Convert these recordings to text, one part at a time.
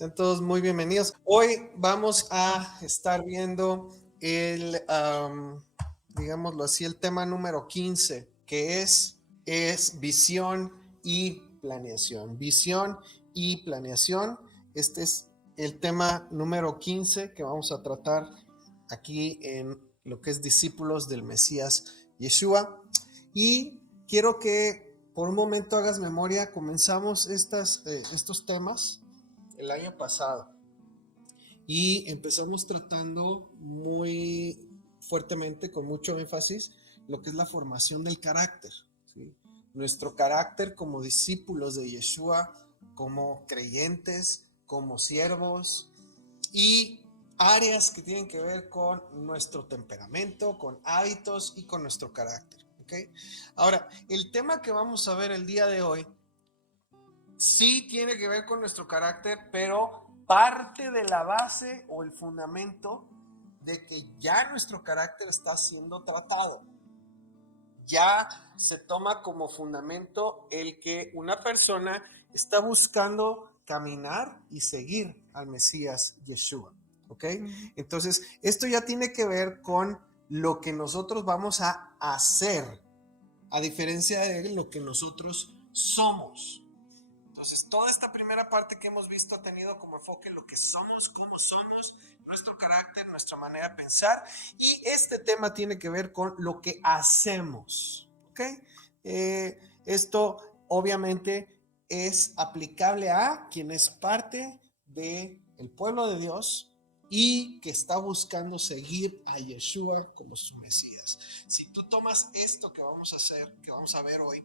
Sean todos muy bienvenidos. Hoy vamos a estar viendo digámoslo así, el tema número 15, que es visión y planeación. Visión y planeación. Este es el tema número 15 que vamos a tratar aquí en lo que es discípulos del Mesías Yeshua. Y quiero que por un momento hagas memoria. Comenzamos estos temas el año pasado y empezamos tratando muy fuertemente, con mucho énfasis, lo que es la formación del carácter, ¿sí? Nuestro carácter como discípulos de Yeshua, como creyentes, como siervos, y áreas que tienen que ver con nuestro temperamento, con hábitos y con nuestro carácter, ¿ok? Ahora, el tema que vamos a ver el día de hoy sí tiene que ver con nuestro carácter, pero parte de la base o el fundamento de que ya nuestro carácter está siendo tratado. Ya se toma como fundamento el que una persona está buscando caminar y seguir al Mesías Yeshua, ¿ok? Entonces, esto ya tiene que ver con lo que nosotros vamos a hacer, a diferencia de lo que nosotros somos. Entonces, toda esta primera parte que hemos visto ha tenido como enfoque lo que somos, cómo somos, nuestro carácter, nuestra manera de pensar. Y este tema tiene que ver con lo que hacemos, ¿ok? Esto obviamente es aplicable a quien es parte del pueblo de Dios y que está buscando seguir a Yeshua como su Mesías. Si tú tomas esto que vamos a hacer, que vamos a ver hoy,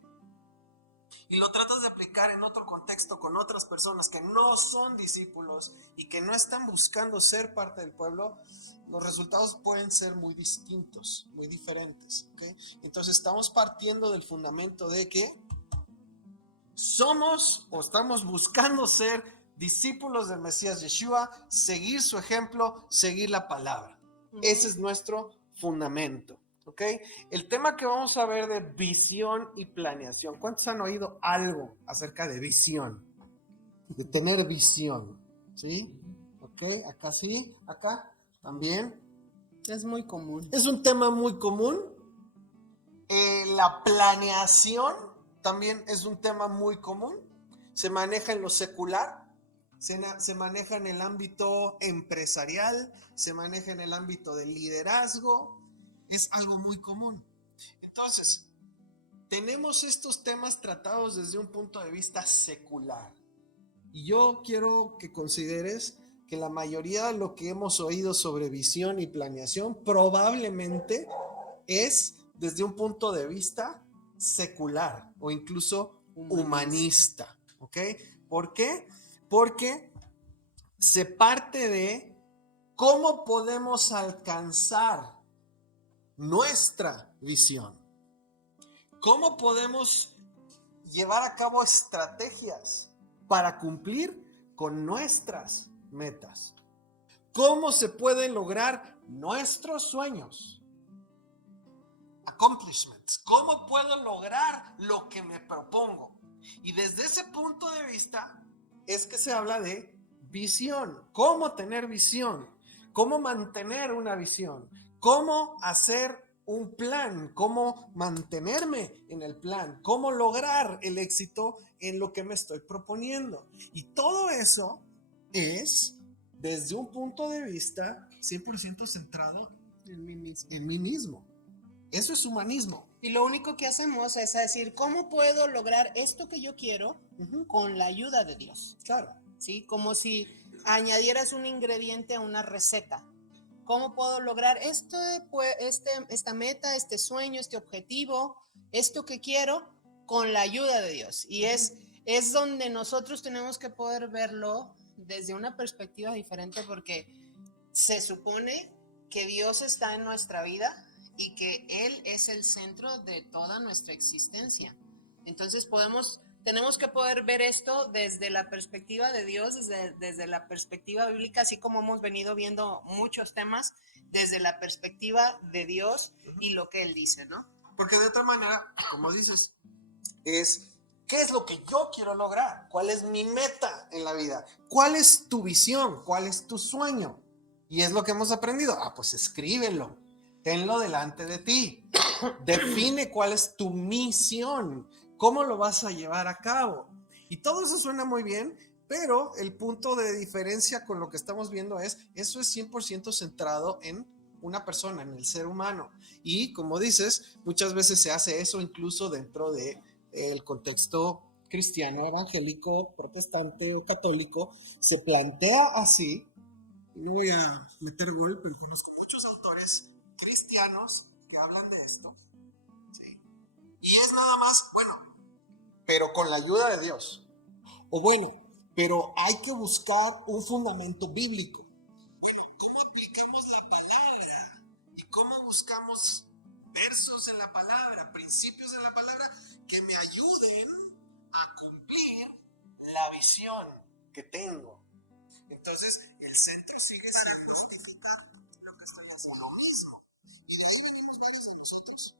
y lo tratas de aplicar en otro contexto con otras personas que no son discípulos y que no están buscando ser parte del pueblo, los resultados pueden ser muy distintos, muy diferentes, ¿okay? Entonces estamos partiendo del fundamento de que somos o estamos buscando ser discípulos del Mesías Yeshua, seguir su ejemplo, seguir la palabra. Ese es nuestro fundamento. ¿Ok? El tema que vamos a ver de visión y planeación. ¿Cuántos han oído algo acerca de visión? De tener visión. ¿Sí? ¿Ok? Acá sí, acá también. Es muy común. Es un tema muy común. La planeación también es un tema muy común. Se maneja en lo secular. Se maneja en el ámbito empresarial. Se maneja en el ámbito del liderazgo. Es algo muy común. Entonces, tenemos estos temas tratados desde un punto de vista secular. Y yo quiero que consideres que la mayoría de lo que hemos oído sobre visión y planeación probablemente es desde un punto de vista secular o incluso humanista. ¿Ok? ¿Por qué? Porque se parte de cómo podemos alcanzar nuestra visión. ¿Cómo podemos llevar a cabo estrategias para cumplir con nuestras metas? ¿Cómo se pueden lograr nuestros sueños? Accomplishments. ¿Cómo puedo lograr lo que me propongo? Y desde ese punto de vista es que se habla de visión. ¿Cómo tener visión? ¿Cómo mantener una visión? ¿Cómo hacer un plan? ¿Cómo mantenerme en el plan? ¿Cómo lograr el éxito en lo que me estoy proponiendo? Y todo eso es desde un punto de vista 100% centrado En mí mismo. en mí mismo. Eso es humanismo. Y lo único que hacemos es decir, ¿cómo puedo lograr esto que yo quiero con la ayuda de Dios? Claro. ¿Sí? Como si añadieras un ingrediente a una receta. ¿Cómo puedo lograr esta meta, este sueño, este objetivo, esto que quiero con la ayuda de Dios? Y es donde nosotros tenemos que poder verlo desde una perspectiva diferente, porque se supone que Dios está en nuestra vida y que Él es el centro de toda nuestra existencia. Entonces tenemos que poder ver esto desde la perspectiva de Dios, desde la perspectiva bíblica, así como hemos venido viendo muchos temas, desde la perspectiva de Dios y lo que Él dice, ¿no? Porque de otra manera, como dices, es ¿Qué es lo que yo quiero lograr? ¿Cuál es mi meta en la vida? ¿Cuál es tu visión? ¿Cuál es tu sueño? Y es lo que hemos aprendido. Pues escríbelo. Tenlo delante de ti. Define cuál es tu misión. ¿Cómo lo vas a llevar a cabo? Y todo eso suena muy bien, pero el punto de diferencia con lo que estamos viendo es, eso es 100% centrado en una persona, en el ser humano. Y como dices, muchas veces se hace eso incluso dentro de el contexto cristiano, evangélico, protestante o católico, se plantea así. No voy a meter gol, pero conozco muchos autores cristianos que hablan de esto. ¿Sí? Y es nada más, bueno, pero con la ayuda de Dios. O bueno, pero hay que buscar un fundamento bíblico. Bueno, ¿cómo aplicamos la palabra? ¿Y cómo buscamos versos en la palabra, principios en la palabra que me ayuden a cumplir la visión que tengo? Entonces, el centro sigue siendo para justificar lo que estoy haciendo. Lo mismo. Y de ahí venimos varios de nosotros.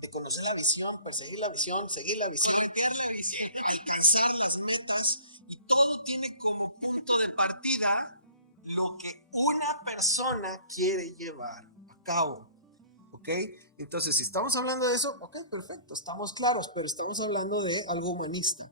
De conocer la visión, perseguir la visión, seguir la visión, alcanzar las metas. Y todo tiene como punto de partida lo que una persona quiere llevar a cabo. ¿Ok? Entonces, si estamos hablando de eso, ok, perfecto, estamos claros, pero estamos hablando de algo humanista.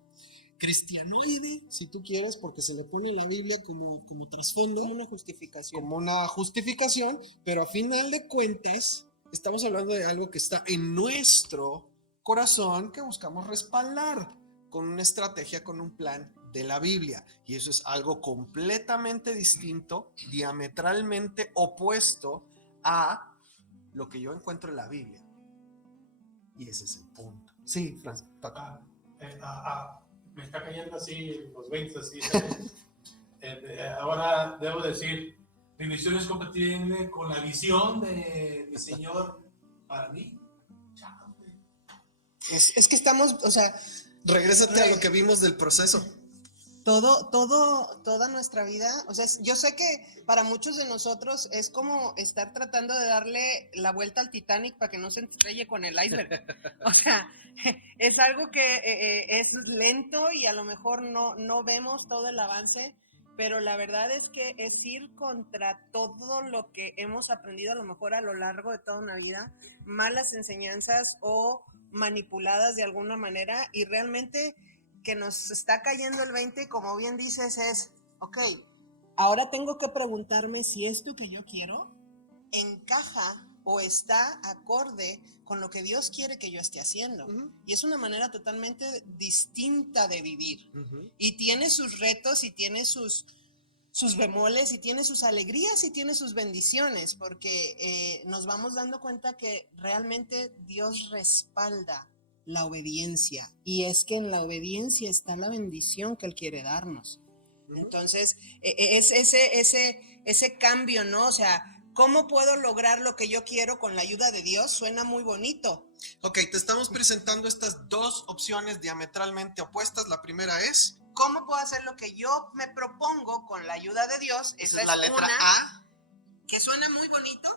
Cristianoide, si tú quieres, porque se le pone la Biblia como trasfondo. Como una justificación. Como una justificación, pero a final de cuentas, estamos hablando de algo que está en nuestro corazón, que buscamos respaldar con una estrategia, con un plan de la Biblia. Y eso es algo completamente distinto, diametralmente opuesto a lo que yo encuentro en la Biblia. Y ese es el punto. Sí, Franz. Me está cayendo así los 20 así. Ahora debo decir, mi visión es compatible con la visión de mi Señor para mí. Es que estamos, o sea, regrésate a lo que vimos del proceso. Toda nuestra vida, o sea, yo sé que para muchos de nosotros es como estar tratando de darle la vuelta al Titanic para que no se estrelle con el iceberg. O sea, es algo que es lento y a lo mejor no vemos todo el avance, pero la verdad es que es ir contra todo lo que hemos aprendido a lo mejor a lo largo de toda una vida, malas enseñanzas o manipuladas de alguna manera, y realmente que nos está cayendo el 20, como bien dices, es, ok, ahora tengo que preguntarme si esto que yo quiero encaja o está acorde con lo que Dios quiere que yo esté haciendo. Y es una manera totalmente distinta de vivir. Y tiene sus retos y tiene sus bemoles y tiene sus alegrías y tiene sus bendiciones, porque nos vamos dando cuenta que realmente Dios respalda la obediencia, y es que en la obediencia está la bendición que Él quiere darnos. Entonces, es ese cambio, ¿no? O sea, ¿cómo puedo lograr lo que yo quiero con la ayuda de Dios? Suena muy bonito. Ok, te estamos presentando estas dos opciones diametralmente opuestas. La primera es, ¿cómo puedo hacer lo que yo me propongo con la ayuda de Dios? Esa es la letra A, que suena muy bonito.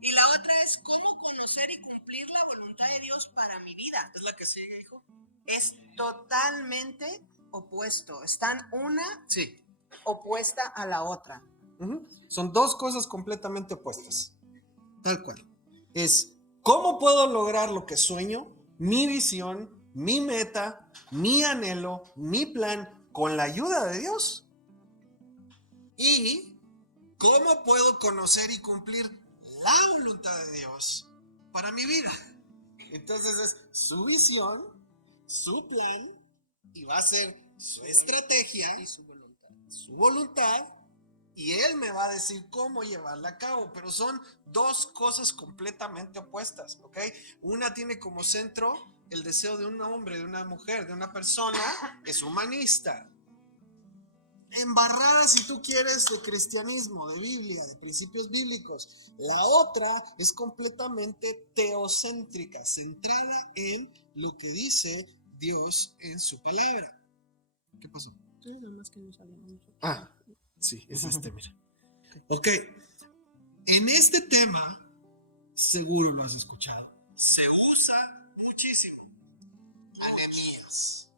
Y la otra es, ¿cómo conocer y cumplir la voluntad de Dios para mi vida? ¿Es la que sigue, hijo? Es totalmente opuesto. Están una sí. opuesta a la otra. Son dos cosas completamente opuestas. Tal cual. Es, ¿cómo puedo lograr lo que sueño? Mi visión, mi meta, mi anhelo, mi plan, con la ayuda de Dios. Y, ¿cómo puedo conocer y cumplir la voluntad de Dios para mi vida? Entonces es su visión, su plan, y va a ser su estrategia y su voluntad, y Él me va a decir cómo llevarla a cabo. Pero son dos cosas completamente opuestas, ¿ok? Una tiene como centro el deseo de un hombre, de una mujer, de una persona, es humanista. Embarrada, si tú quieres, de cristianismo, de Biblia, de principios bíblicos. La otra es completamente teocéntrica, centrada en lo que dice Dios en su palabra. ¿Qué pasó? Sí, es este, mira. Ok, en este tema, seguro lo has escuchado, se usa muchísimo. Ananías.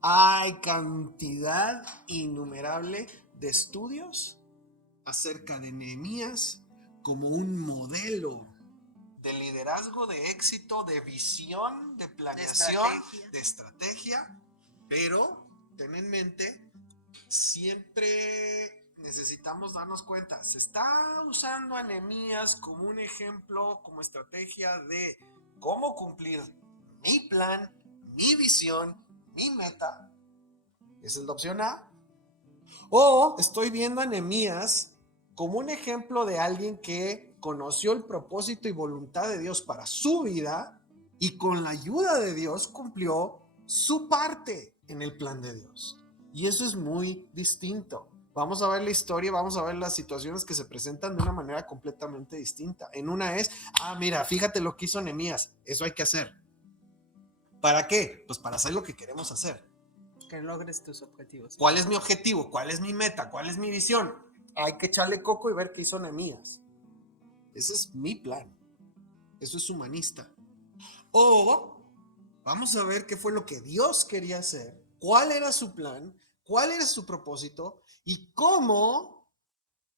Hay cantidad innumerable de estudios acerca de Nehemías como un modelo de liderazgo, de éxito, de visión, de planeación, de estrategia, pero ten en mente, siempre necesitamos darnos cuenta, se está usando a Nehemías como un ejemplo, como estrategia de cómo cumplir mi plan, mi visión, mi meta. Esa es la opción A. O estoy viendo a Nehemías como un ejemplo de alguien que conoció el propósito y voluntad de Dios para su vida y con la ayuda de Dios cumplió su parte en el plan de Dios. Y eso es muy distinto. Vamos a ver la historia, vamos a ver las situaciones que se presentan de una manera completamente distinta. En una es, mira, fíjate lo que hizo Nehemías, eso hay que hacer. ¿Para qué? Pues para hacer lo que queremos hacer. Que logres tus objetivos. ¿Cuál es mi objetivo? ¿Cuál es mi meta? ¿Cuál es mi visión? Hay que echarle coco y ver qué hizo Nehemías. Ese es mi plan. Eso es humanista. O vamos a ver qué fue lo que Dios quería hacer, cuál era su plan, cuál era su propósito y cómo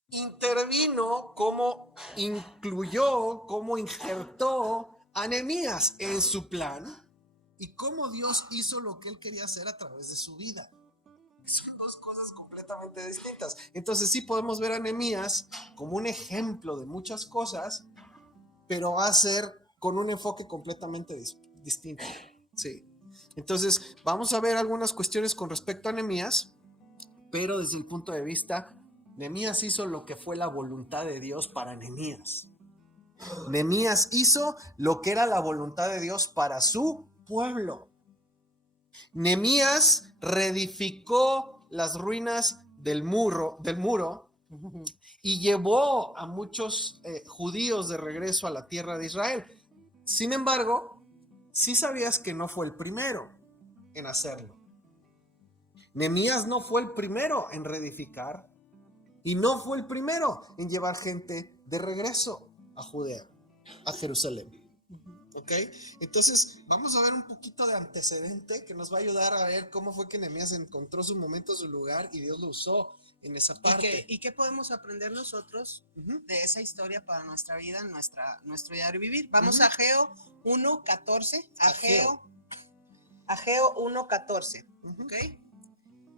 intervino, cómo incluyó, cómo injertó a Nehemías en su plan y cómo Dios hizo lo que él quería hacer a través de su vida. Son dos cosas completamente distintas. Entonces sí podemos ver a Nehemías como un ejemplo de muchas cosas, pero va a ser con un enfoque completamente distinto. Sí. Entonces vamos a ver algunas cuestiones con respecto a Nehemías, pero desde el punto de vista, Nehemías hizo lo que fue la voluntad de Dios para Nehemías. Nehemías hizo lo que era la voluntad de Dios para su pueblo. Nehemías reedificó las ruinas del muro y llevó a muchos judíos de regreso a la tierra de Israel. Sin embargo, sí sabías que no fue el primero en hacerlo. Nehemías no fue el primero en reedificar y no fue el primero en llevar gente de regreso a Judea, a Jerusalén. ¿Ok? Entonces vamos a ver un poquito de antecedente que nos va a ayudar a ver cómo fue que Nehemías encontró su momento, su lugar y Dios lo usó en esa parte. ¿Y qué podemos aprender nosotros de esa historia para nuestra vida, nuestro diario vivir? Vamos a Ageo 1:14. Ageo 1:14. ¿Ok?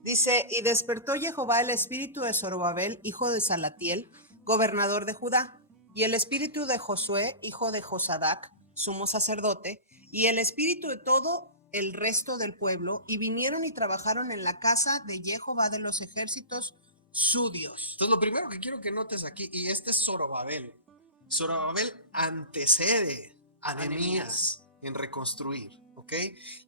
Dice, y despertó Jehová el espíritu de Zorobabel, hijo de Salatiel, gobernador de Judá, y el espíritu de Josué, hijo de Josadac, sumo sacerdote, y el espíritu de todo el resto del pueblo, y vinieron y trabajaron en la casa de Jehová de los ejércitos, su Dios. Entonces lo primero que quiero que notes aquí, y este es Zorobabel. Zorobabel antecede a Nehemías en reconstruir, ¿ok?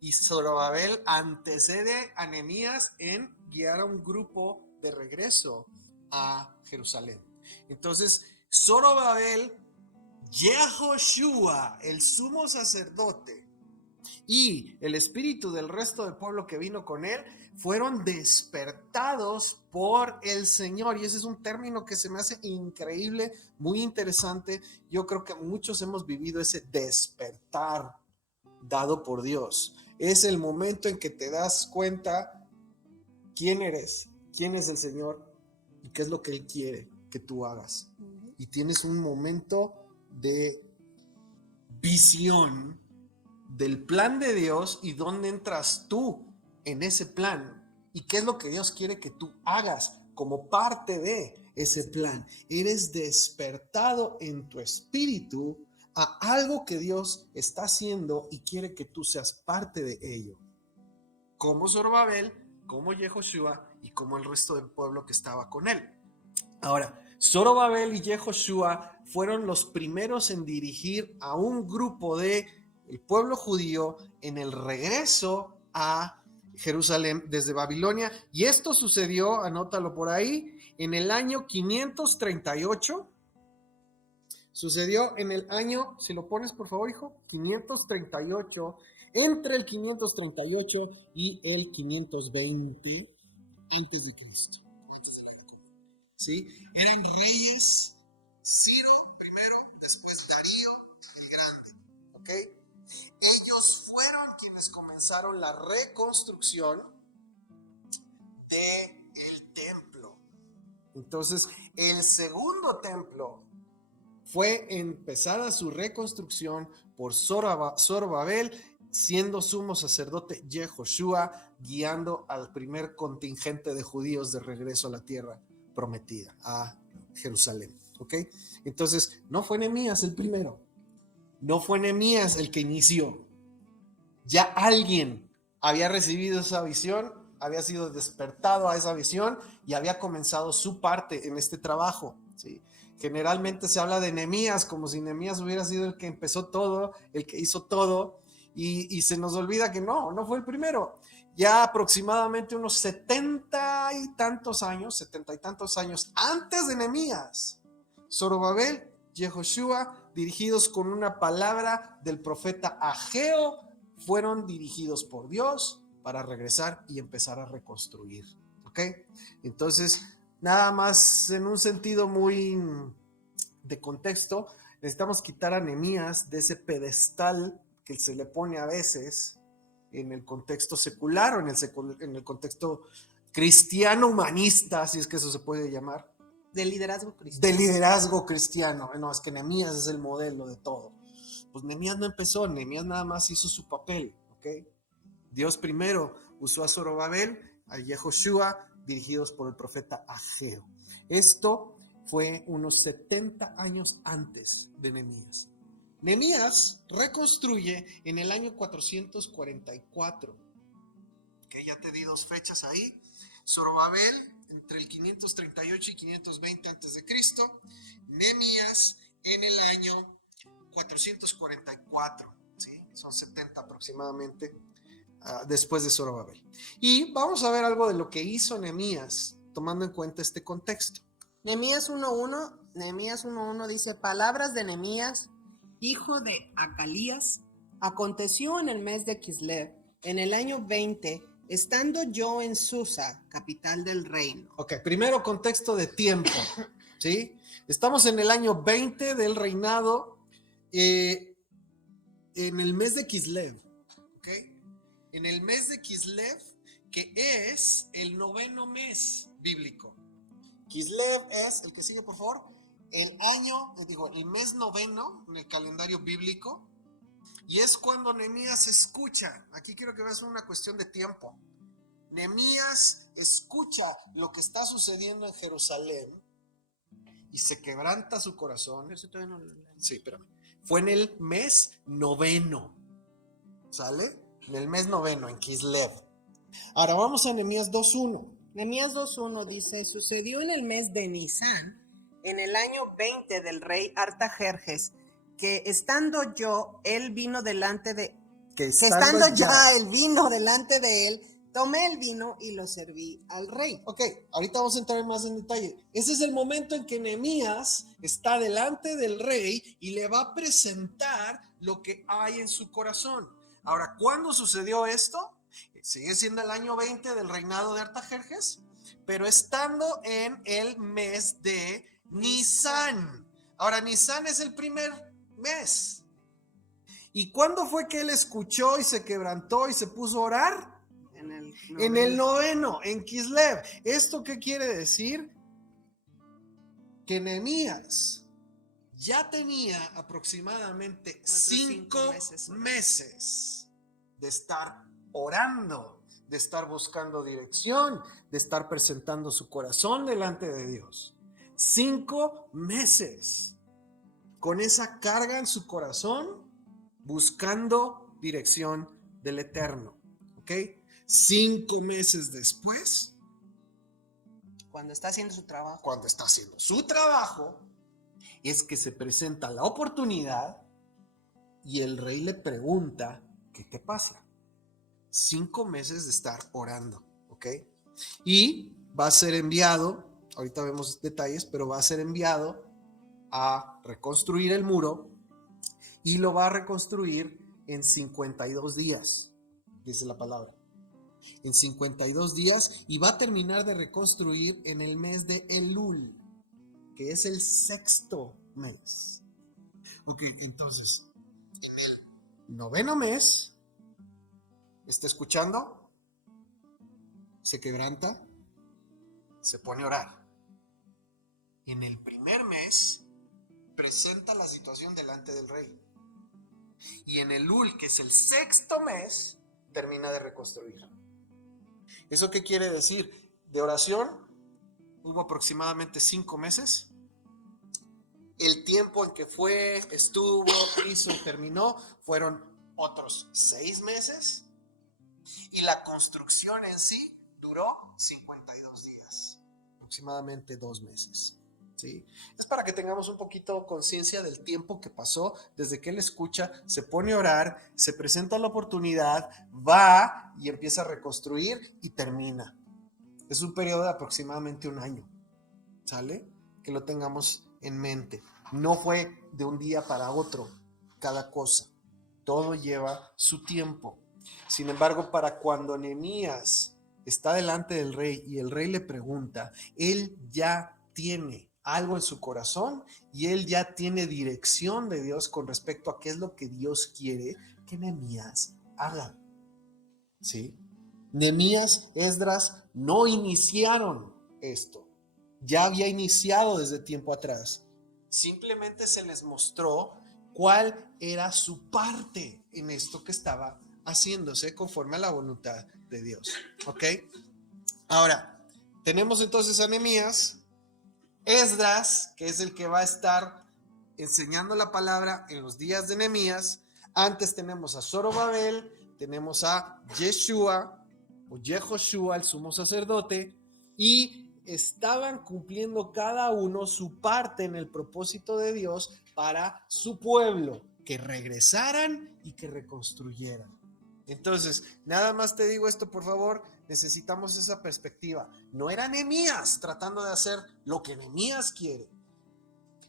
Y Zorobabel antecede a Nehemías en guiar a un grupo de regreso a Jerusalén. Entonces, Zorobabel, Yehoshua, el sumo sacerdote, y el espíritu del resto del pueblo que vino con él fueron despertados por el Señor. Y ese es un término que se me hace increíble, muy interesante. Yo creo que muchos hemos vivido ese despertar dado por Dios. Es el momento en que te das cuenta quién eres, quién es el Señor y qué es lo que Él quiere que tú hagas. Y tienes un momento de visión del plan de Dios y dónde entras tú en ese plan y qué es lo que Dios quiere que tú hagas como parte de ese plan. Eres despertado en tu espíritu a algo que Dios está haciendo y quiere que tú seas parte de ello. Como Zorobabel, como Yehoshua y como el resto del pueblo que estaba con él. Ahora, Zorobabel y Yehoshua fueron los primeros en dirigir a un grupo de el pueblo judío en el regreso a Jerusalén desde Babilonia, y esto sucedió, anótalo por ahí, en el año 538. Sucedió en el año, si lo pones por favor, hijo, 538, entre el 538 y el 520 antes de Cristo. ¿Sí? Eran reyes Ciro primero, después Darío el Grande. ¿Ok? Ellos fueron quienes comenzaron la reconstrucción del templo. Entonces, el segundo templo fue empezada su reconstrucción por Zorobabel, siendo sumo sacerdote Yehoshua, guiando al primer contingente de judíos de regreso a la tierra prometida, a Jerusalén. ¿Ok? Entonces, no fue Nehemías el primero, no fue Nehemías el que inició. Ya alguien había recibido esa visión, había sido despertado a esa visión y había comenzado su parte en este trabajo, ¿sí? Generalmente se habla de Nehemías como si Nehemías hubiera sido el que empezó todo, el que hizo todo, y se nos olvida que no fue el primero. Ya aproximadamente unos 70 y tantos años antes de Nehemías, Zorobabel, Yehoshua, dirigidos con una palabra del profeta Ageo, fueron dirigidos por Dios para regresar y empezar a reconstruir. ¿Ok? Entonces, nada más en un sentido muy de contexto, necesitamos quitar a Nehemías de ese pedestal que se le pone a veces en el contexto secular o en el contexto cristiano humanista, si es que eso se puede llamar. De liderazgo cristiano. De liderazgo cristiano. No, es que Nehemías es el modelo de todo. Pues Nehemías no empezó, Nehemías nada más hizo su papel, ¿ok? Dios primero usó a Zorobabel, a Yehoshua, dirigidos por el profeta Ageo. Esto fue unos 70 años antes de Nehemías. Nehemías reconstruye en el año 444. Que ya te di dos fechas ahí. Zorobabel entre el 538 y 520 antes de Cristo. Nehemías en el año 444, ¿sí? Son 70 aproximadamente después de Zorobabel. Y vamos a ver algo de lo que hizo Nehemías, tomando en cuenta este contexto. Nehemías 1:1 dice: palabras de Nehemías, hijo de Acalías. Aconteció en el mes de Kislev, en el año 20, estando yo en Susa, capital del reino. Ok, primero contexto de tiempo, ¿sí? Estamos en el año 20 del reinado, en el mes de Kislev, ¿ok? En el mes de Kislev, que es el 9º mes bíblico. Kislev es, el que sigue por favor, el mes 9 en el calendario bíblico, y es cuando Nehemías escucha. Aquí quiero que veas una cuestión de tiempo. Nehemías escucha lo que está sucediendo en Jerusalén y se quebranta su corazón. Eso todavía no lo leo. Sí, espérame. Fue en el mes 9, ¿sale? En el mes 9, en Kislev. Ahora vamos a Nehemías 2:1. Nehemías 2:1 dice: sucedió en el mes de Nisán, en el año 20 del rey Artajerjes, que estando yo, él vino delante de... Que estando ya el vino delante de él, tomé el vino y lo serví al rey. Ok, ahorita vamos a entrar más en detalle. Ese es el momento en que Nehemías está delante del rey y le va a presentar lo que hay en su corazón. Ahora, ¿cuándo sucedió esto? Sigue siendo el año 20 del reinado de Artajerjes, pero estando en el mes de Nisán. Ahora, Nisán es el primer mes. ¿Y cuándo fue que él escuchó y se quebrantó y se puso a orar? En el 9, en Kislev. ¿Esto qué quiere decir? Que Nehemías ya tenía aproximadamente 5 meses de estar orando, de estar buscando dirección, de estar presentando su corazón delante de Dios. 5 meses con esa carga en su corazón, buscando dirección del Eterno. ¿Ok? 5 meses después, cuando está haciendo su trabajo, es que se presenta la oportunidad y el rey le pregunta: ¿qué te pasa? 5 meses de estar orando, ¿ok? Y va a ser enviado, ahorita vemos detalles, pero va a ser enviado a reconstruir el muro, y lo va a reconstruir en 52 días, dice la palabra. En 52 días, y va a terminar de reconstruir en el mes de Elul, que es el 6º mes. Ok, entonces, en el 9º mes, ¿está escuchando? Se quebranta, se pone a orar. En el primer mes presenta la situación delante del rey. Y en el que es el sexto mes, termina de reconstruir. ¿Eso qué quiere decir? De oración hubo aproximadamente 5 meses. El tiempo en que fue, estuvo, hizo y terminó fueron otros 6 meses. Y la construcción en sí duró 52 días, aproximadamente 2 meses. ¿Sí? Es para que tengamos un poquito conciencia del tiempo que pasó desde que él escucha, se pone a orar, se presenta la oportunidad, va y empieza a reconstruir y termina. Es un periodo de aproximadamente 1 año, ¿sale? Que lo tengamos en mente. No fue de un día para otro cada cosa. Todo lleva su tiempo. Sin embargo, para cuando Nehemías está delante del rey y el rey le pregunta, él ya tiene algo en su corazón y él ya tiene dirección de Dios con respecto a qué es lo que Dios quiere que Nehemías haga. ¿Sí? Nehemías, Esdras no iniciaron esto. Ya había iniciado desde tiempo atrás. Simplemente se les mostró cuál era su parte en esto que estaba haciéndose conforme a la voluntad de Dios. ¿Ok? Ahora, tenemos entonces a Nehemías, Esdras, que es el que va a estar enseñando la palabra en los días de Nehemías. Antes tenemos a Zorobabel, tenemos a Yeshua o Yehoshua, el sumo sacerdote, y estaban cumpliendo cada uno su parte en el propósito de Dios para su pueblo, que regresaran y que reconstruyeran. Entonces, nada más te digo esto, por favor, necesitamos esa perspectiva. No era Nehemías tratando de hacer lo que Nehemías quiere.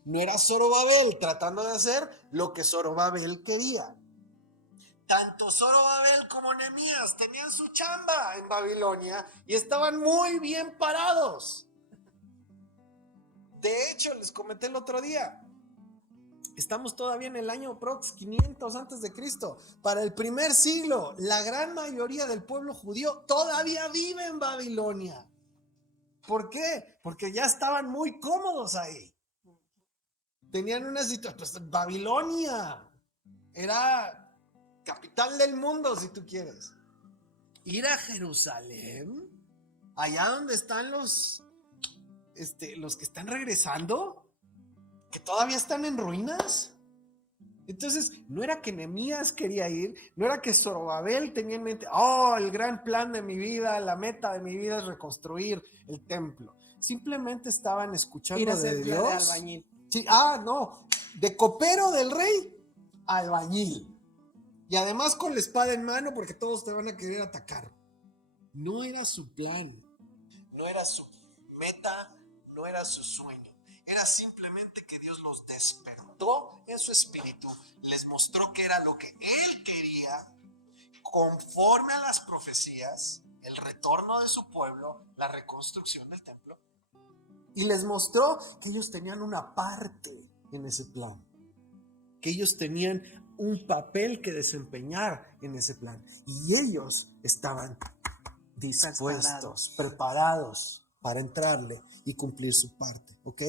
No era Zorobabel tratando de hacer lo que Zorobabel quería. Tanto Zorobabel como Nehemías tenían su chamba en Babilonia y estaban muy bien parados. De hecho, les comenté el otro día, estamos todavía en el año prox 500 antes de Cristo. Para el primer siglo, la gran mayoría del pueblo judío todavía vive en Babilonia. ¿Por qué? Porque ya estaban muy cómodos ahí. Tenían una situación, pues Babilonia era capital del mundo, si tú quieres. Ir a Jerusalén, allá donde están los que están regresando, que todavía están en ruinas. Entonces, no era que Nehemías quería ir, no era que Zorobabel tenía en mente, el gran plan de mi vida, la meta de mi vida es reconstruir el templo. Simplemente estaban escuchando de Dios. De albañil. Sí, no, de copero del rey, albañil. Y además con la espada en mano porque todos te van a querer atacar. No era su plan, no era su meta, no era su sueño. Era simplemente que Dios los despertó en su espíritu, les mostró que era lo que Él quería, conforme a las profecías, el retorno de su pueblo, la reconstrucción del templo, y les mostró que ellos tenían una parte en ese plan, que ellos tenían un papel que desempeñar en ese plan, y ellos estaban dispuestos, preparados para entrarle y cumplir su parte, ¿ok?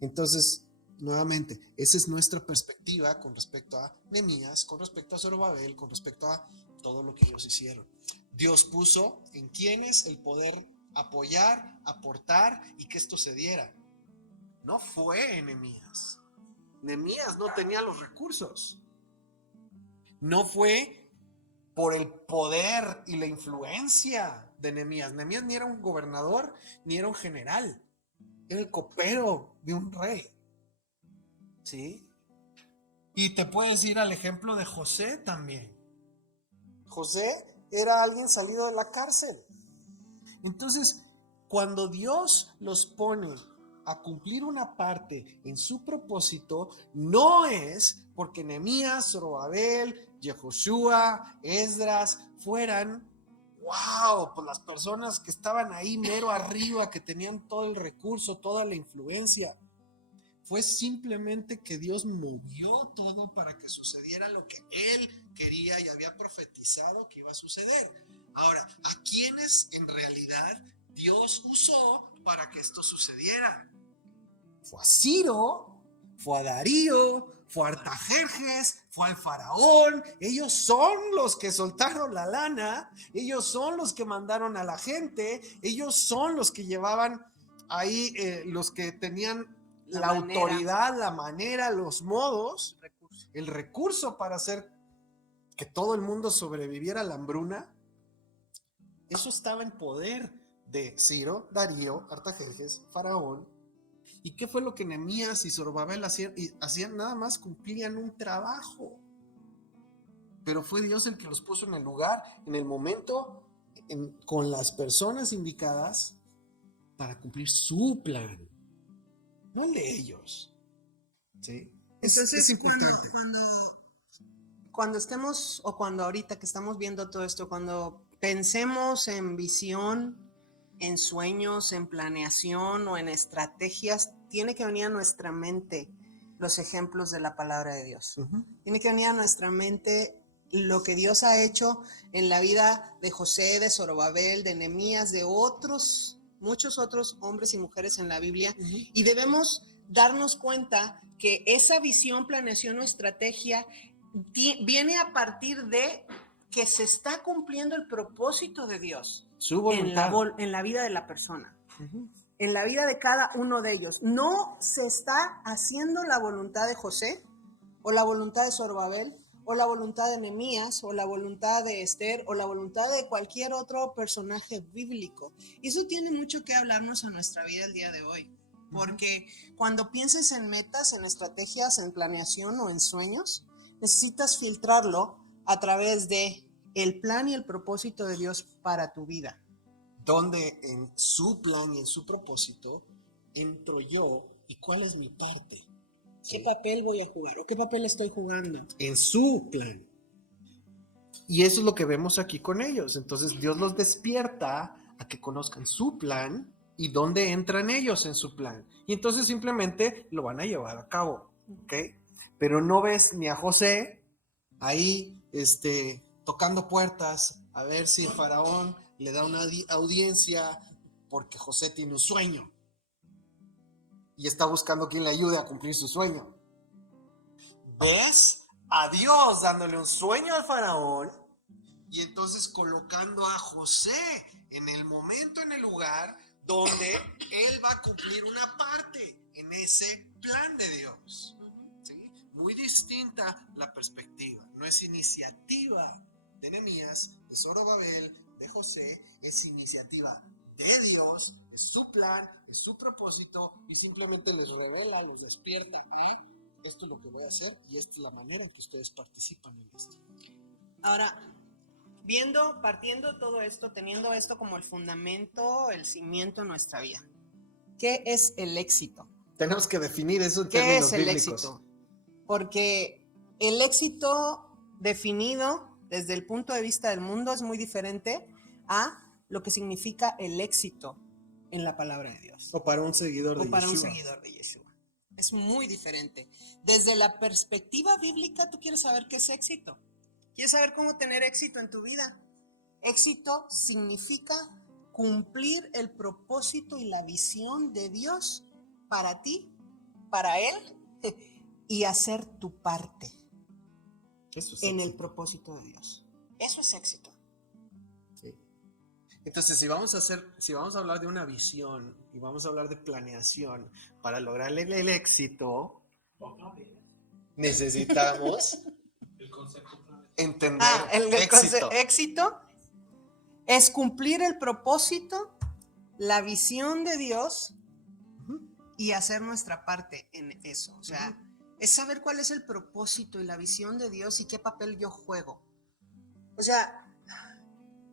Entonces, nuevamente, esa es nuestra perspectiva con respecto a Nehemías, con respecto a Zorobabel, con respecto a todo lo que ellos hicieron. Dios puso en quienes el poder apoyar, aportar y que esto se diera. No fue Nehemías. Nehemías no tenía los recursos. No fue por el poder y la influencia de Nehemías. Nehemías ni era un gobernador, ni era un general. Era el copero de un rey. ¿Sí? Y te puedes ir al ejemplo de José también. José era alguien salido de la cárcel. Entonces, cuando Dios los pone a cumplir una parte en su propósito, no es porque Nehemías, Zorobabel, Yehoshua, Esdras fueran, pues las personas que estaban ahí mero arriba, que tenían todo el recurso, toda la influencia. Fue simplemente que Dios movió todo para que sucediera lo que Él quería y había profetizado que iba a suceder. Ahora, ¿a quiénes en realidad Dios usó para que esto sucediera. Fue a Ciro, fue a Darío, fue a Artajerjes, fue al faraón. Ellos son los que soltaron la lana, ellos son los que mandaron a la gente, ellos son los que llevaban ahí, los que tenían la autoridad, la manera, los modos, el recurso para hacer que todo el mundo sobreviviera a la hambruna. Eso estaba en poder de Ciro, Darío, Artajerjes, faraón. ¿Y qué fue lo que Nehemías y Zorobabel hacían? Nada más cumplían un trabajo. Pero fue Dios el que los puso en el lugar, en el momento, con las personas indicadas para cumplir su plan, no el de ellos. ¿Sí? Entonces, es importante. Cuando estemos, o cuando ahorita que estamos viendo todo esto, cuando pensemos en visión, en sueños, en planeación o en estrategias, tiene que venir a nuestra mente los ejemplos de la palabra de Dios. Tiene que venir a nuestra mente lo que Dios ha hecho en la vida de José, de Zorobabel, de Nehemías, de otros, muchos otros hombres y mujeres en la Biblia. Y debemos darnos cuenta que esa visión, planeación o estrategia viene a partir de que se está cumpliendo el propósito de Dios Su voluntad. en la vida de la persona, en la vida de cada uno de ellos. No se está haciendo la voluntad de José o la voluntad de Zorobabel o la voluntad de Nehemías o la voluntad de Esther o la voluntad de cualquier otro personaje bíblico. Y eso tiene mucho que hablarnos a nuestra vida el día de hoy. Porque cuando pienses en metas, en estrategias, en planeación o en sueños, necesitas filtrarlo a través de el plan y el propósito de Dios para tu vida. Donde en su plan y en su propósito entro yo y cuál es mi parte. ¿Qué papel voy a jugar o qué papel estoy jugando? En su plan. Y eso es lo que vemos aquí con ellos. Entonces Dios los despierta a que conozcan su plan y dónde entran ellos en su plan. Y entonces simplemente lo van a llevar a cabo. ¿Ok? Pero no ves ni a José ahí tocando puertas a ver si el faraón le da una audiencia porque José tiene un sueño y está buscando quien le ayude a cumplir su sueño. ¿Ves? A Dios dándole un sueño al faraón y entonces colocando a José en el momento, en el lugar donde él va a cumplir una parte en ese plan de Dios. ¿Sí? Muy distinta la perspectiva. No es iniciativa de Nehemías, de Zorobabel, de José, es iniciativa de Dios, es su plan, es su propósito y simplemente les revela, los despierta a esto es lo que voy a hacer y esta es la manera en que ustedes participan en esto. Ahora, partiendo todo esto, teniendo esto como el fundamento, el cimiento en nuestra vida, ¿qué es el éxito? Tenemos que definir eso en ¿Qué términos es el bíblicos. éxito? Porque el éxito definido desde el punto de vista del mundo es muy diferente a lo que significa el éxito en la palabra de Dios. O para un seguidor de O para un Yeshua. seguidor de Yeshua. Es muy diferente. Desde la perspectiva bíblica, tú quieres saber qué es éxito. ¿Quieres saber cómo tener éxito en tu vida? Éxito significa cumplir el propósito y la visión de Dios para ti, para Él, y hacer tu parte Eso es en el éxito. propósito de Dios. Eso es éxito. Sí. Entonces, si vamos a hablar de una visión y vamos a hablar de planeación para lograr el éxito, necesitamos El concepto clave. entender El éxito. éxito es cumplir el propósito, la visión de Dios y hacer nuestra parte en eso. O sea, es saber cuál es el propósito y la visión de Dios y qué papel yo juego. O sea,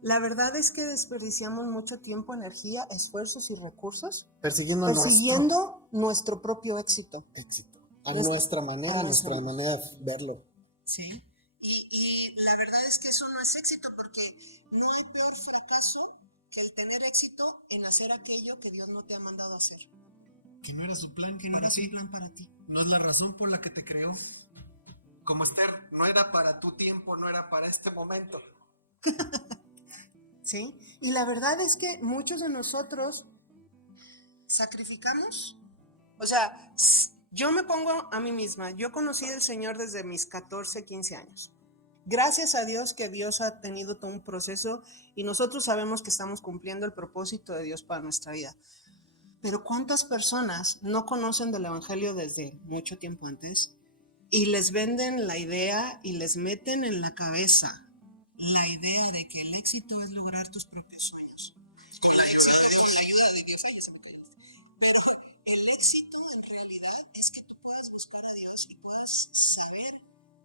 la verdad es que desperdiciamos mucho tiempo, energía, esfuerzos y recursos Persiguiendo nuestro propio éxito. éxito. A nuestra manera de verlo. Sí. Y la verdad es que eso no es éxito porque no hay peor fracaso que el tener éxito en hacer aquello que Dios no te ha mandado a hacer. Que no era su plan, que No era su plan para ti. No es la razón por la que te creó. Como Esther, no era para tu tiempo, no era para este momento. ¿Sí? Y la verdad es que muchos de nosotros sacrificamos. O sea, yo me pongo a mí misma. Yo conocí al Señor desde mis 14, 15 años. Gracias a Dios que Dios ha tenido todo un proceso y nosotros sabemos que estamos cumpliendo el propósito de Dios para nuestra vida. Pero ¿cuántas personas no conocen del Evangelio desde mucho tiempo antes y les venden la idea y les meten en la cabeza la idea de que el éxito es lograr tus propios sueños? Con la ayuda de Dios. Pero el éxito en realidad es que tú puedas buscar a Dios y puedas saber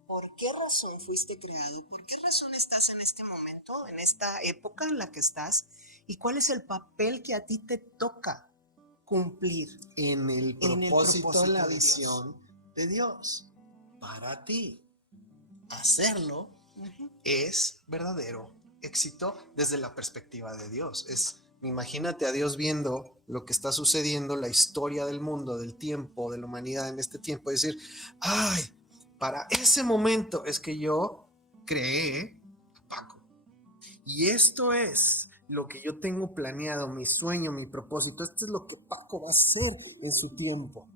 por qué razón fuiste creado, por qué razón estás en este momento, en esta época en la que estás, y cuál es el papel que a ti te toca cumplir En el propósito, en la de visión de Dios para ti. Hacerlo es verdadero éxito desde la perspectiva de Dios. Imagínate a Dios viendo lo que está sucediendo, la historia del mundo, del tiempo, de la humanidad en este tiempo, y decir, ay, para ese momento es que yo creé a Paco. Y esto es lo que yo tengo planeado, mi sueño, mi propósito. Esto es lo que Paco va a hacer en su tiempo.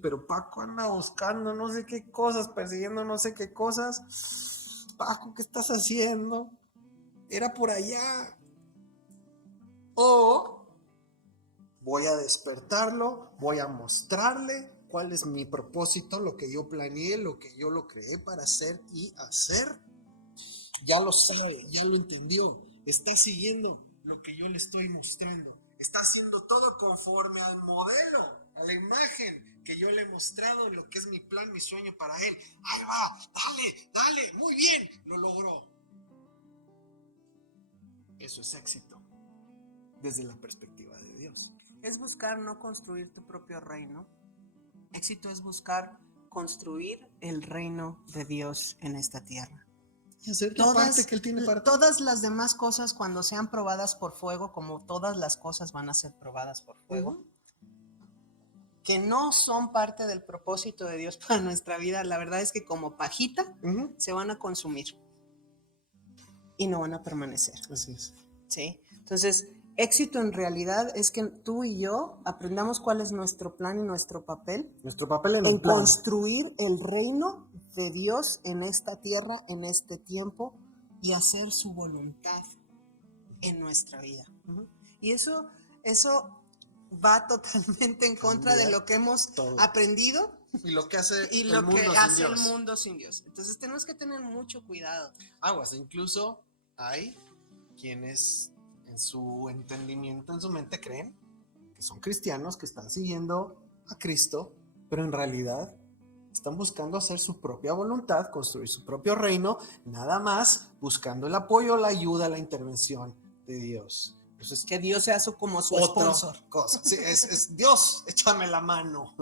Pero Paco anda buscando no sé qué cosas, persiguiendo no sé qué cosas. Paco, ¿qué estás haciendo? Era por allá. O voy a despertarlo, voy a mostrarle cuál es mi propósito, lo que yo planeé, lo que yo lo creé para hacer y hacer. Ya lo sabe, ya lo entendió, está siguiendo lo que yo le estoy mostrando, está haciendo todo conforme al modelo, a la imagen que yo le he mostrado, lo que es mi plan, mi sueño para él. Ahí va, dale, muy bien, lo logró. Eso es éxito desde la perspectiva de Dios. Es buscar no construir tu propio reino. Éxito es buscar construir el reino de Dios en esta tierra. Y hacer la parte que Él tiene para ti. Todas las demás cosas, cuando sean probadas por fuego, como todas las cosas van a ser probadas por fuego, que no son parte del propósito de Dios para nuestra vida, la verdad es que como pajita se van a consumir y no van a permanecer. Así es. ¿Sí? Entonces, éxito en realidad es que tú y yo aprendamos cuál es nuestro plan y nuestro papel. Nuestro papel en construir el reino de Dios en esta tierra, en este tiempo, y hacer su voluntad en nuestra vida. Y eso va totalmente en contra de lo que hemos aprendido y lo que hace y lo que hace el mundo sin Dios. Entonces tenemos que tener mucho cuidado. Aguas, incluso hay quienes en su entendimiento, en su mente, creen que son cristianos, que están siguiendo a Cristo, pero en realidad están buscando hacer su propia voluntad, construir su propio reino, nada más buscando el apoyo, la ayuda, la intervención de Dios. Entonces, que Dios sea como su sponsor. Sí, es Dios, échame la mano.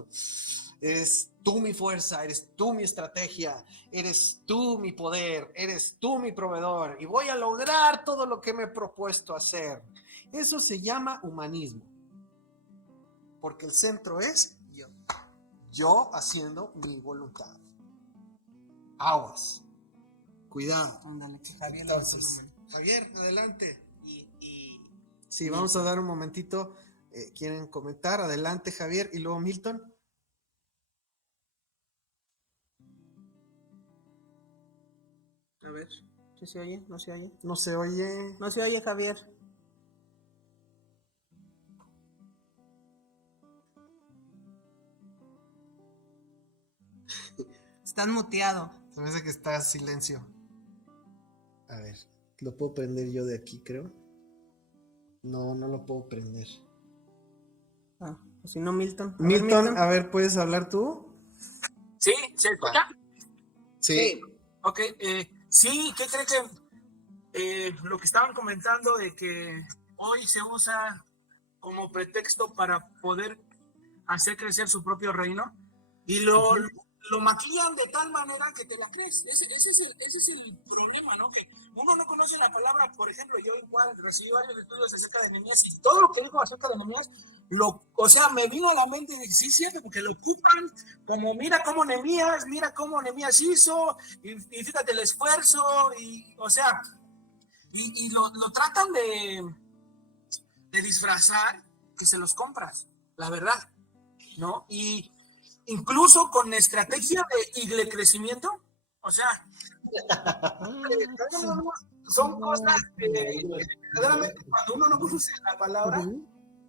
Eres tú mi fuerza, eres tú mi estrategia, eres tú mi poder, eres tú mi proveedor y voy a lograr todo lo que me he propuesto hacer. Eso se llama humanismo, porque el centro es yo haciendo mi voluntad. Aguas, cuidado. Ándale, que Javier. Entonces, Javier, adelante. Sí, vamos a dar un momentito. ¿Quieren comentar? Adelante, Javier, y luego Milton. A ver, ¿sí se oye? ¿No se oye? No se oye. No se oye, Javier. Estás muteado. Se me hace que está silencio. A ver, ¿lo puedo prender yo de aquí, creo? No lo puedo prender. O si no, Milton. Milton, a ver, ¿puedes hablar tú? ¿Sí? ¿Se escucha? Sí. Ok, sí, ¿qué cree que lo que estaban comentando de que hoy se usa como pretexto para poder hacer crecer su propio reino y lo maquillan de tal manera que te la crees? Ese es el problema, ¿no? Que uno no conoce la palabra. Por ejemplo, yo igual recibí varios estudios acerca de Nehemías y todo lo que dijo acerca de Nehemías, me vino a la mente y dije, sí, es cierto, porque lo ocupan como mira cómo Nehemías hizo y fíjate el esfuerzo y lo tratan de disfrazar y se los compras, la verdad, ¿no? Y incluso con estrategia de crecimiento, o sea, son cosas que verdaderamente cuando uno no conoce la palabra,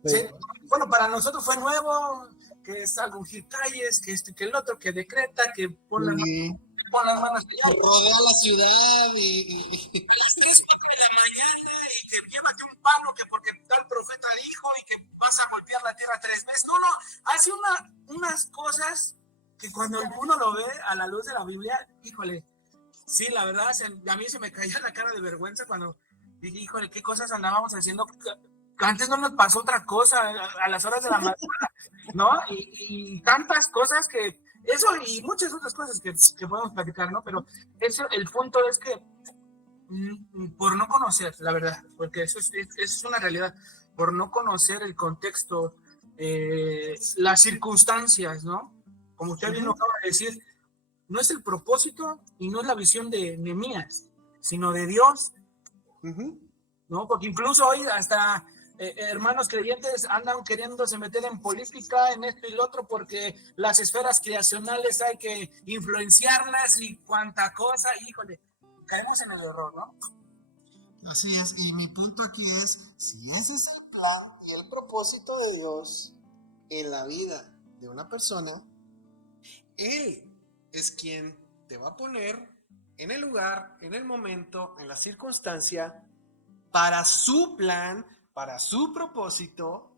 Sí. bueno, para nosotros fue nuevo, que es algo calles, que esto y que el otro, que decreta, que pon las manos allá. Rodó la ciudad y Que llévate un palo, que porque tal profeta dijo y que vas a golpear la tierra 3 veces. No, hace unas cosas que cuando uno lo ve a la luz de la Biblia, híjole, sí, la verdad, a mí se me caía la cara de vergüenza cuando dije, híjole, qué cosas andábamos haciendo. Antes no nos pasó otra cosa a las horas de la madrugada, ¿no? Y tantas cosas que, eso y muchas otras cosas que podemos platicar, ¿no? Pero eso, el punto es que por no conocer, la verdad, porque eso es una realidad, por no conocer el contexto, las circunstancias, ¿no? Como usted bien lo acaba de decir, no es el propósito y no es la visión de Nehemías, sino de Dios, ¿no? Porque incluso hoy hasta hermanos creyentes andan queriéndose meter en política, en esto y lo otro, porque las esferas creacionales hay que influenciarlas y cuánta cosa, híjole, caemos en el error, ¿no? Así es, y mi punto aquí es, si ese es el plan y el propósito de Dios en la vida de una persona, Él es quien te va a poner en el lugar, en el momento, en la circunstancia, para su plan, para su propósito,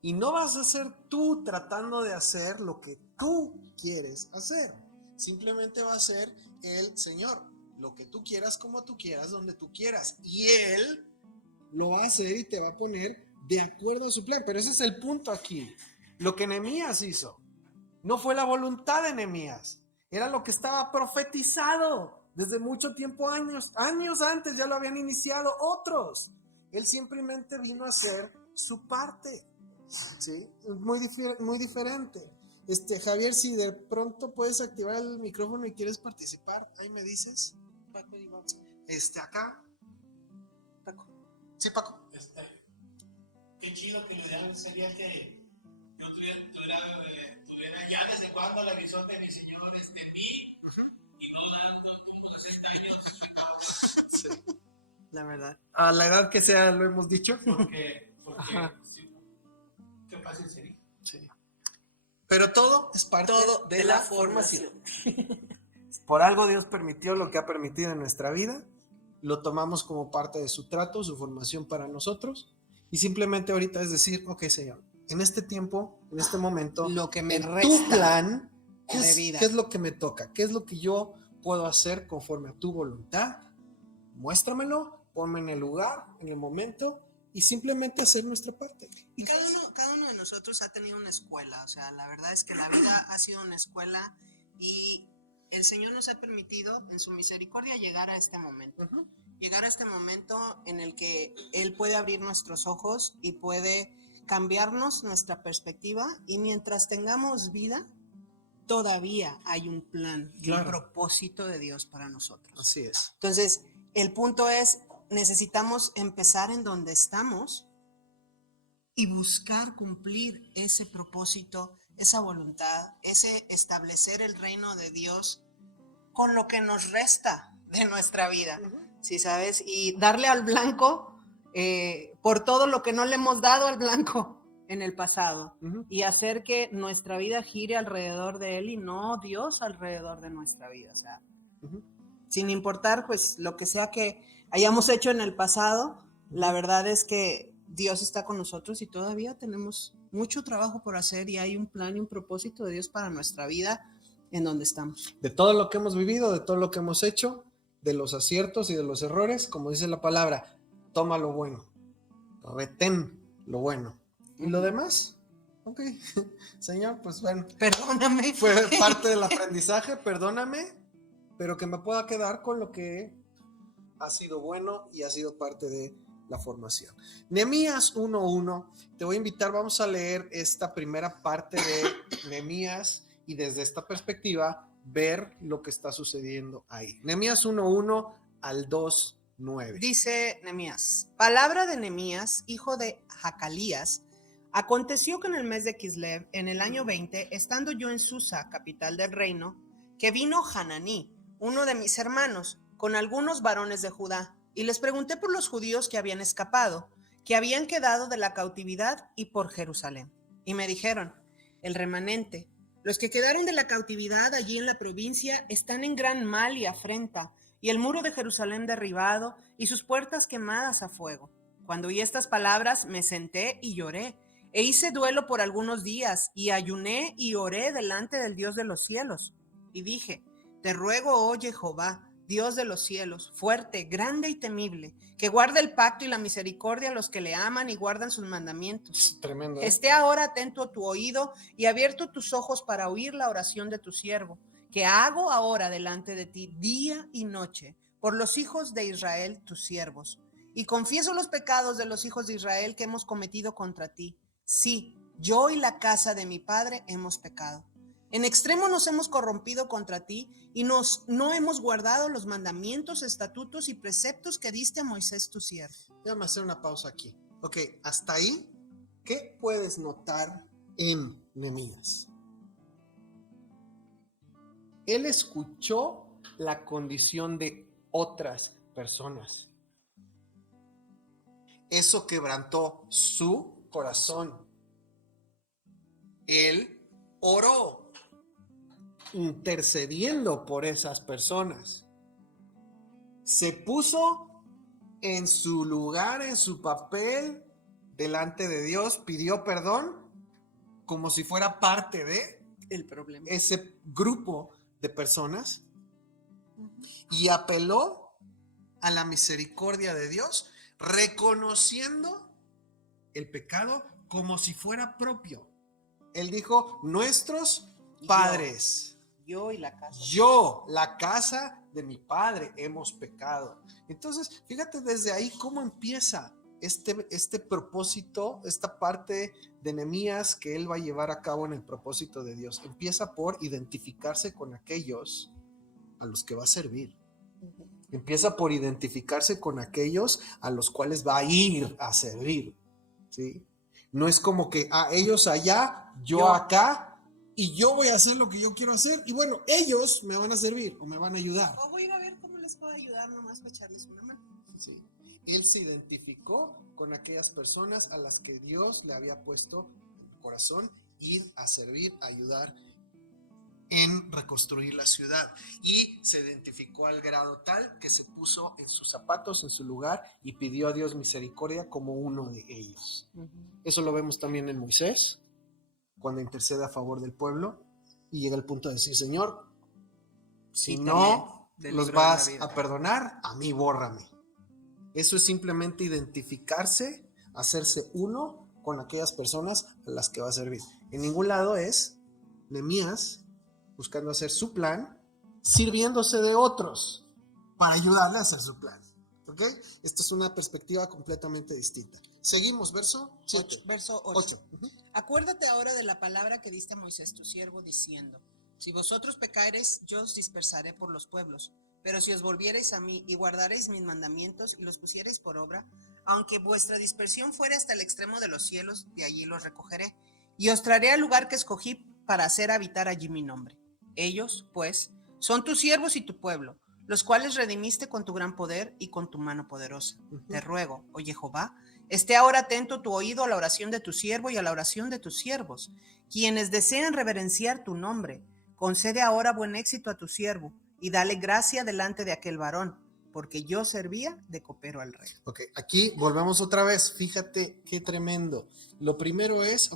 y no vas a ser tú tratando de hacer lo que tú quieres hacer. Simplemente va a ser el Señor, lo que tú quieras, como tú quieras, donde tú quieras. Y Él lo va a hacer y te va a poner de acuerdo a su plan. Pero ese es el punto aquí. Lo que Nehemías hizo no fue la voluntad de Nehemías. Era lo que estaba profetizado desde mucho tiempo, años antes ya lo habían iniciado otros. Él simplemente vino a hacer su parte. ¿Sí? Muy diferente. Javier, si de pronto puedes activar el micrófono y quieres participar, ahí me dices. Paco, acá. Paco. Sí, Paco. Qué chido, que lo ideal sería que yo tuviera ya desde cuando la visión de mi Señor en mí y no dando 60 años. Sí. La verdad. A la edad que sea, lo hemos dicho. Porque sí, qué fácil sería. Sí. Pero todo es parte de la formación. Por algo Dios permitió lo que ha permitido en nuestra vida. Lo tomamos como parte de su trato, su formación para nosotros. Y simplemente ahorita es decir, ok, Señor, en este tiempo, en este momento, lo que me en resta tu plan, ¿qué de vida? ¿qué es lo que me toca? ¿Qué es lo que yo puedo hacer conforme a tu voluntad? Muéstramelo, ponme en el lugar, en el momento, y simplemente hacer nuestra parte. Y cada uno de nosotros ha tenido una escuela, o sea, la verdad es que la vida ha sido una escuela y el Señor nos ha permitido en su misericordia llegar a este momento. Llegar a este momento en el que Él puede abrir nuestros ojos y puede cambiarnos nuestra perspectiva, y mientras tengamos vida, todavía hay un plan y un propósito de Dios para nosotros. Así es. Entonces, el punto es, necesitamos empezar en donde estamos y buscar cumplir ese propósito, esa voluntad, ese establecer el reino de Dios con lo que nos resta de nuestra vida, ¿sí sabes? Y darle al blanco por todo lo que no le hemos dado al blanco en el pasado, y hacer que nuestra vida gire alrededor de Él y no Dios alrededor de nuestra vida, o sea, sin importar pues lo que sea que hayamos hecho en el pasado, la verdad es que Dios está con nosotros y todavía tenemos mucho trabajo por hacer, y hay un plan y un propósito de Dios para nuestra vida en donde estamos. De todo lo que hemos vivido, de todo lo que hemos hecho, de los aciertos y de los errores, como dice la palabra, toma lo bueno, retén lo bueno. ¿Y lo demás? Ok, Señor, pues bueno. Perdóname. Fue parte del aprendizaje, perdóname, pero que me pueda quedar con lo que ha sido bueno y ha sido parte de la formación. Nehemías 1:1, te voy a invitar, vamos a leer esta primera parte de Nehemías y desde esta perspectiva ver lo que está sucediendo ahí. Nehemías 1:1 al 2:9. Dice Nehemías: palabra de Nehemías, hijo de Jacalías, Aconteció que en el mes de Kislev, en el año 20, estando yo en Susa, capital del reino, que vino Hananí, uno de mis hermanos, con algunos varones de Judá, y les pregunté por los judíos que habían escapado, que habían quedado de la cautividad y por Jerusalén. Y me dijeron, el remanente, los que quedaron de la cautividad allí en la provincia están en gran mal y afrenta, y el muro de Jerusalén derribado y sus puertas quemadas a fuego. Cuando oí estas palabras me senté y lloré, e hice duelo por algunos días, y ayuné y oré delante del Dios de los cielos. Y dije, te ruego, oh Jehová, Dios de los cielos, fuerte, grande y temible, que guarde el pacto y la misericordia a los que le aman y guardan sus mandamientos. Tremendo. Esté ahora atento a tu oído y abierto tus ojos para oír la oración de tu siervo, que hago ahora delante de ti día y noche, por los hijos de Israel, tus siervos. Y confieso los pecados de los hijos de Israel que hemos cometido contra ti. Sí, yo y la casa de mi padre hemos pecado. En extremo nos hemos corrompido contra ti y no hemos guardado los mandamientos, estatutos y preceptos que diste a Moisés tu siervo. Déjame hacer una pausa aquí. Ok, hasta ahí, ¿qué puedes notar en Nehemías? Él escuchó la condición de otras personas. Eso quebrantó su corazón. Él oró, intercediendo por esas personas. Se puso en su lugar, en su papel, delante de Dios, pidió perdón, como si fuera parte de El problema. ese grupo de personas, y apeló a la misericordia de Dios, reconociendo el pecado como si fuera propio. Él dijo, nuestros padres, Yo y la casa. yo, la casa de mi padre, hemos pecado. Entonces, fíjate desde ahí cómo empieza este propósito, esta parte de Nehemías que él va a llevar a cabo en el propósito de Dios. Empieza por identificarse con aquellos a los que va a servir. Empieza por identificarse con aquellos a los cuales va a ir a servir, ¿sí? No es como que ellos allá, yo acá, y yo voy a hacer lo que yo quiero hacer, y bueno, ellos me van a servir o me van a ayudar. O voy a ver cómo les puedo ayudar nomás para echarles una mano. Sí. Él se identificó con aquellas personas a las que Dios le había puesto en el corazón ir a servir, a ayudar en reconstruir la ciudad, y se identificó al grado tal que se puso en sus zapatos, en su lugar, y pidió a Dios misericordia como uno de ellos. Eso lo vemos también en Moisés, cuando intercede a favor del pueblo y llega al punto de decir, Señor, si no los vas a perdonar, a mí bórrame. Eso es simplemente identificarse, hacerse uno con aquellas personas a las que va a servir. En ningún lado es Nehemías buscando hacer su plan, sirviéndose de otros para ayudarle a hacer su plan. ¿Ok? Esto es una perspectiva completamente distinta. Seguimos, verso 7. Verso 8. Acuérdate ahora de la palabra que diste a Moisés tu siervo, diciendo, si vosotros pecareis, yo os dispersaré por los pueblos, pero si os volviereis a mí y guardareis mis mandamientos y los pusiereis por obra, aunque vuestra dispersión fuere hasta el extremo de los cielos, de allí los recogeré, y os traeré al lugar que escogí para hacer habitar allí mi nombre. Ellos, pues, son tus siervos y tu pueblo, los cuales redimiste con tu gran poder y con tu mano poderosa. Te ruego, oh Jehová, esté ahora atento tu oído a la oración de tu siervo y a la oración de tus siervos, quienes desean reverenciar tu nombre. Concede ahora buen éxito a tu siervo y dale gracia delante de aquel varón, porque yo servía de copero al rey. Ok, aquí volvemos otra vez. Fíjate qué tremendo. Lo primero es,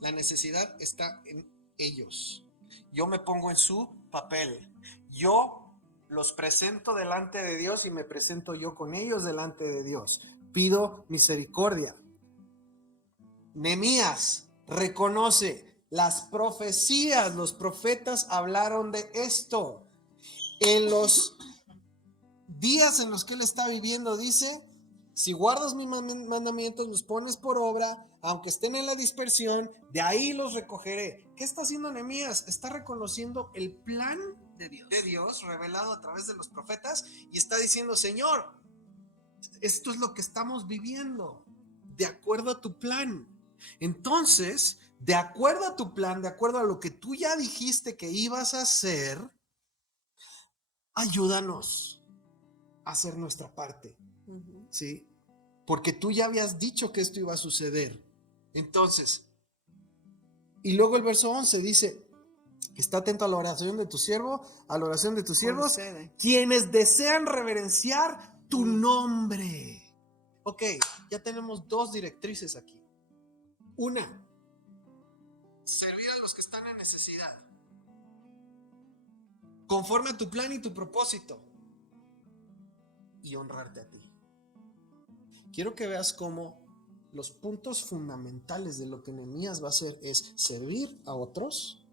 la necesidad está en ellos. Yo me pongo en su papel. Yo los presento delante de Dios y me presento yo con ellos delante de Dios. Pido misericordia. Nehemías reconoce las profecías, los profetas hablaron de esto. En los días en los que él está viviendo, dice, si guardas mis mandamientos, los pones por obra, aunque estén en la dispersión, de ahí los recogeré. ¿Qué está haciendo Nehemías? Está reconociendo el plan de Dios revelado a través de los profetas y está diciendo, Señor, esto es lo que estamos viviendo, de acuerdo a tu plan. Entonces, de acuerdo a tu plan, de acuerdo a lo que tú ya dijiste que ibas a hacer, ayúdanos a hacer nuestra parte, ¿sí? Porque tú ya habías dicho que esto iba a suceder. Entonces, y luego el verso 11 dice, está atento a la oración de tu siervo, a la oración de tus siervos, quienes desean reverenciar tu nombre. Ok, ya tenemos dos directrices aquí. Una, servir a los que están en necesidad, conforme a tu plan y tu propósito, y honrarte a ti. Quiero que veas cómo los puntos fundamentales de lo que Nehemías va a hacer es servir a otros,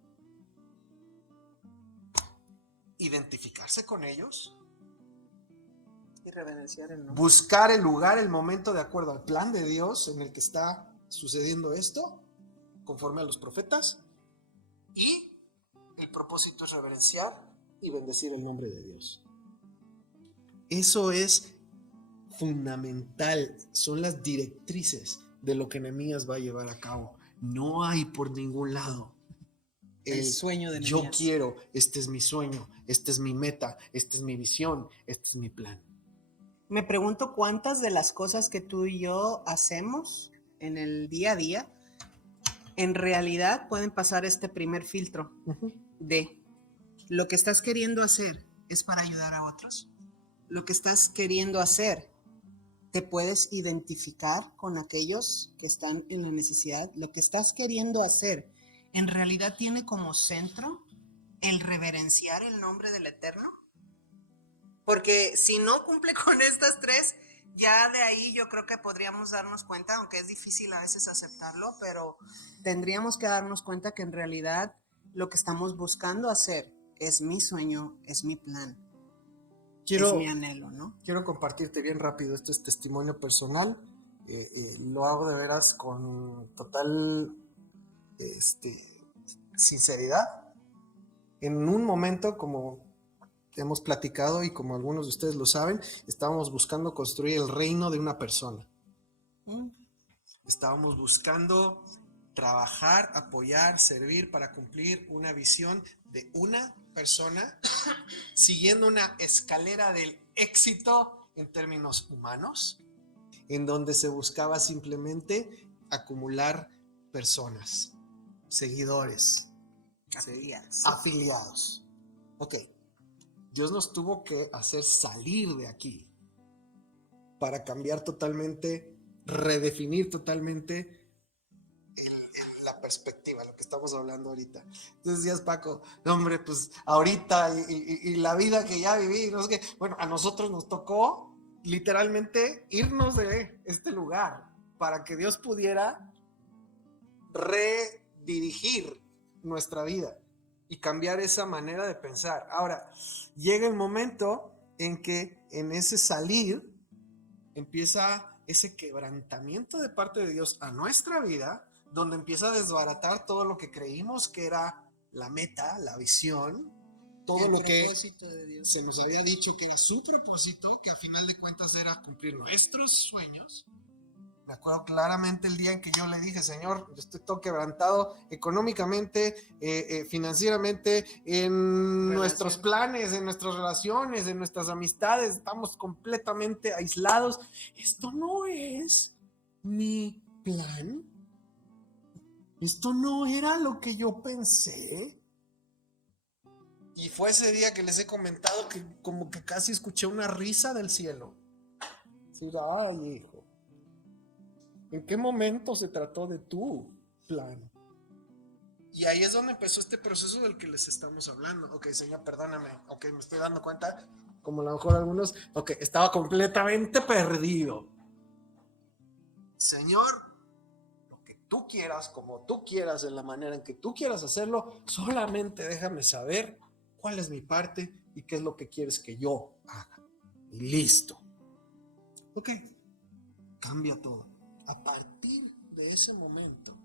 identificarse con ellos Y reverenciar el nombre. buscar el lugar, el momento de acuerdo al plan de Dios en el que está sucediendo esto, conforme a los profetas, y el propósito es reverenciar y bendecir el nombre de Dios. Eso es fundamental, son las directrices de lo que Nehemías va a llevar a cabo. No hay por ningún lado El sueño de yo Nehemías. quiero, este es mi sueño, esta es mi meta, esta es mi visión, este es mi plan. Me pregunto cuántas de las cosas que tú y yo hacemos en el día a día en realidad pueden pasar este primer filtro de lo que estás queriendo hacer es para ayudar a otros. Lo que estás queriendo hacer, te puedes identificar con aquellos que están en la necesidad. Lo que estás queriendo hacer en realidad tiene como centro el reverenciar el nombre del Eterno. Porque si no cumple con estas tres, ya de ahí yo creo que podríamos darnos cuenta, aunque es difícil a veces aceptarlo, pero tendríamos que darnos cuenta que en realidad lo que estamos buscando hacer es mi sueño, es mi plan, es mi anhelo, ¿no? Quiero compartirte bien rápido, este es testimonio personal, lo hago de veras con total sinceridad. En un momento, como hemos platicado y como algunos de ustedes lo saben, estábamos buscando construir el reino de una persona. Estábamos buscando trabajar, apoyar, servir para cumplir una visión de una persona, siguiendo una escalera del éxito en términos humanos, en donde se buscaba simplemente acumular personas, seguidores, afiliados. Ok, Dios nos tuvo que hacer salir de aquí para cambiar totalmente, redefinir totalmente la perspectiva, lo que estamos hablando ahorita. Entonces decías, Paco, hombre, pues ahorita y la vida que ya viví, no sé qué. Bueno, a nosotros nos tocó literalmente irnos de este lugar para que Dios pudiera redirigir nuestra vida y cambiar esa manera de pensar. Ahora, llega el momento en que en ese salir empieza ese quebrantamiento de parte de Dios a nuestra vida, donde empieza a desbaratar todo lo que creímos que era la meta, la visión, todo lo que se nos había dicho que era su propósito y que a final de cuentas era cumplir nuestros sueños. Me acuerdo claramente el día en que yo le dije, Señor, yo estoy todo quebrantado económicamente, financieramente, en nuestros planes, en nuestras relaciones, en nuestras amistades, estamos completamente aislados. Esto no es mi plan. Esto no era lo que yo pensé. Y fue ese día que les he comentado que como que casi escuché una risa del cielo. Ay, hijo. ¿En qué momento se trató de tu plan? Y ahí es donde empezó este proceso del que les estamos hablando. Ok, Señor, perdóname. Ok, me estoy dando cuenta, como a lo mejor algunos, ok, estaba completamente perdido. Señor, lo que tú quieras, como tú quieras, en la manera en que tú quieras hacerlo, solamente déjame saber cuál es mi parte y qué es lo que quieres que yo haga. Y listo. Ok, cambia todo. A partir de ese momento,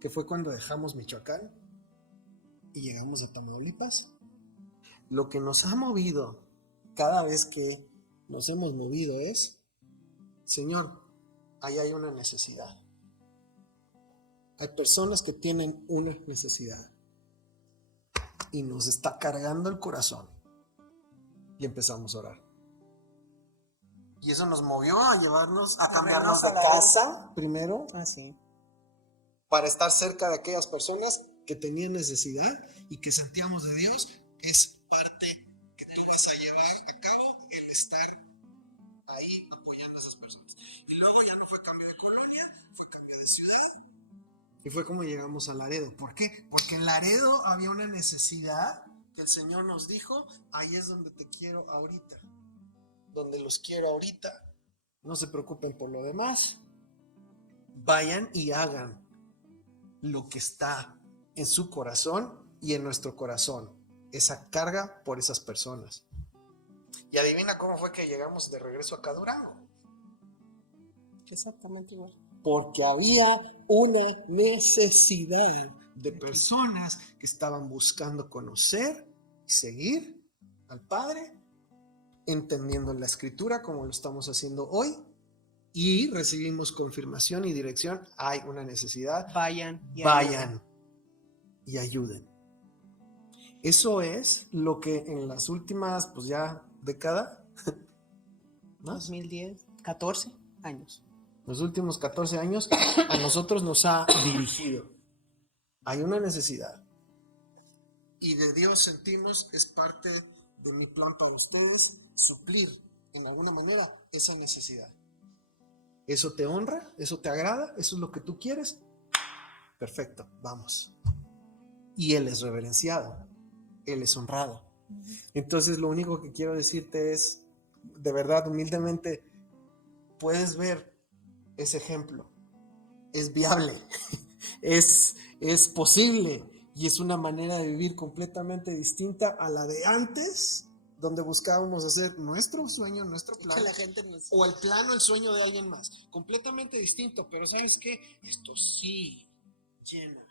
que fue cuando dejamos Michoacán y llegamos a Tamaulipas, lo que nos ha movido cada vez que nos hemos movido es, Señor, ahí hay una necesidad. Hay personas que tienen una necesidad y nos está cargando el corazón y empezamos a orar. Y eso nos movió a llevarnos, a cambiarnos de casa primero, Así. para estar cerca de aquellas personas que tenían necesidad y que sentíamos de Dios. Es parte que tú vas a llevar a cabo, el estar ahí apoyando a esas personas. Y luego ya no fue cambio de colonia, fue cambio de ciudad. Y fue como llegamos a Laredo. ¿Por qué? Porque en Laredo había una necesidad que el Señor nos dijo, ahí es donde te quiero ahorita. Donde los quiero ahorita. No se preocupen por lo demás. Vayan y hagan lo que está en su corazón y en nuestro corazón. Esa carga por esas personas. Y adivina cómo fue que llegamos de regreso acá a Durango. Exactamente igual. Porque había una necesidad de personas que estaban buscando conocer y seguir al Padre, entendiendo la Escritura como lo estamos haciendo hoy, y recibimos confirmación y dirección. Hay una necesidad. Vayan y ayuden. Eso es lo que en las últimas, pues ya década, ¿más? 2010, 14 años. Los últimos 14 años a nosotros nos ha dirigido. Hay una necesidad. Y de Dios sentimos, es parte de mi plan para ustedes, suplir en alguna manera esa necesidad. ¿Eso te honra? ¿Eso te agrada? ¿Eso es lo que tú quieres? Perfecto, vamos. Y Él es reverenciado. Él es honrado. Entonces lo único que quiero decirte es, de verdad, humildemente, puedes ver ese ejemplo. Es viable, es posible y es una manera de vivir completamente distinta a la de antes, donde buscábamos hacer nuestro sueño, nuestro plan, La gente nos... o el plan o el sueño de alguien más. Completamente distinto, pero ¿sabes qué? Esto sí llena.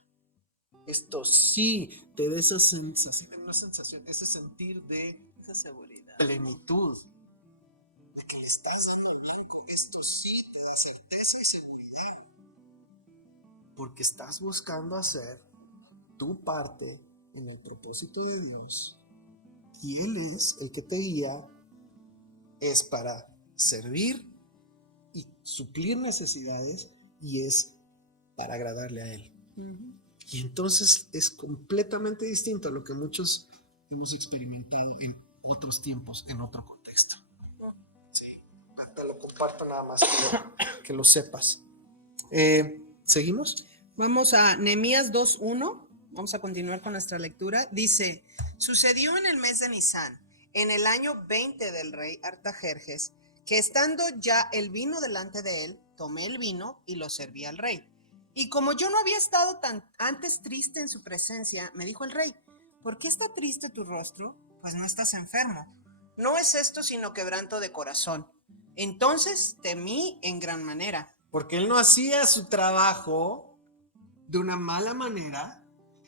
Esto sí te da esa sensación, no sensación, ese sentir de Esa seguridad. plenitud. ¿A qué le estás dando tiempo? Esto sí te da certeza y seguridad. Porque estás buscando hacer tu parte en el propósito de Dios. Y Él es el que te guía. Es para servir y suplir necesidades y es para agradarle a Él. Y entonces es completamente distinto a lo que muchos hemos experimentado en otros tiempos, en otro contexto. Sí, te lo comparto nada más que lo sepas. ¿Seguimos? Vamos a Nehemías 2:1. Vamos a continuar con nuestra lectura. Dice, sucedió en el mes de Nisán, en el año 20 del rey Artajerjes, que estando ya el vino delante de él, tomé el vino y lo serví al rey. Y como yo no había estado antes triste en su presencia, me dijo el rey, ¿por qué está triste tu rostro? Pues no estás enfermo. No es esto sino quebranto de corazón. Entonces temí en gran manera. Porque él no hacía su trabajo de una mala manera.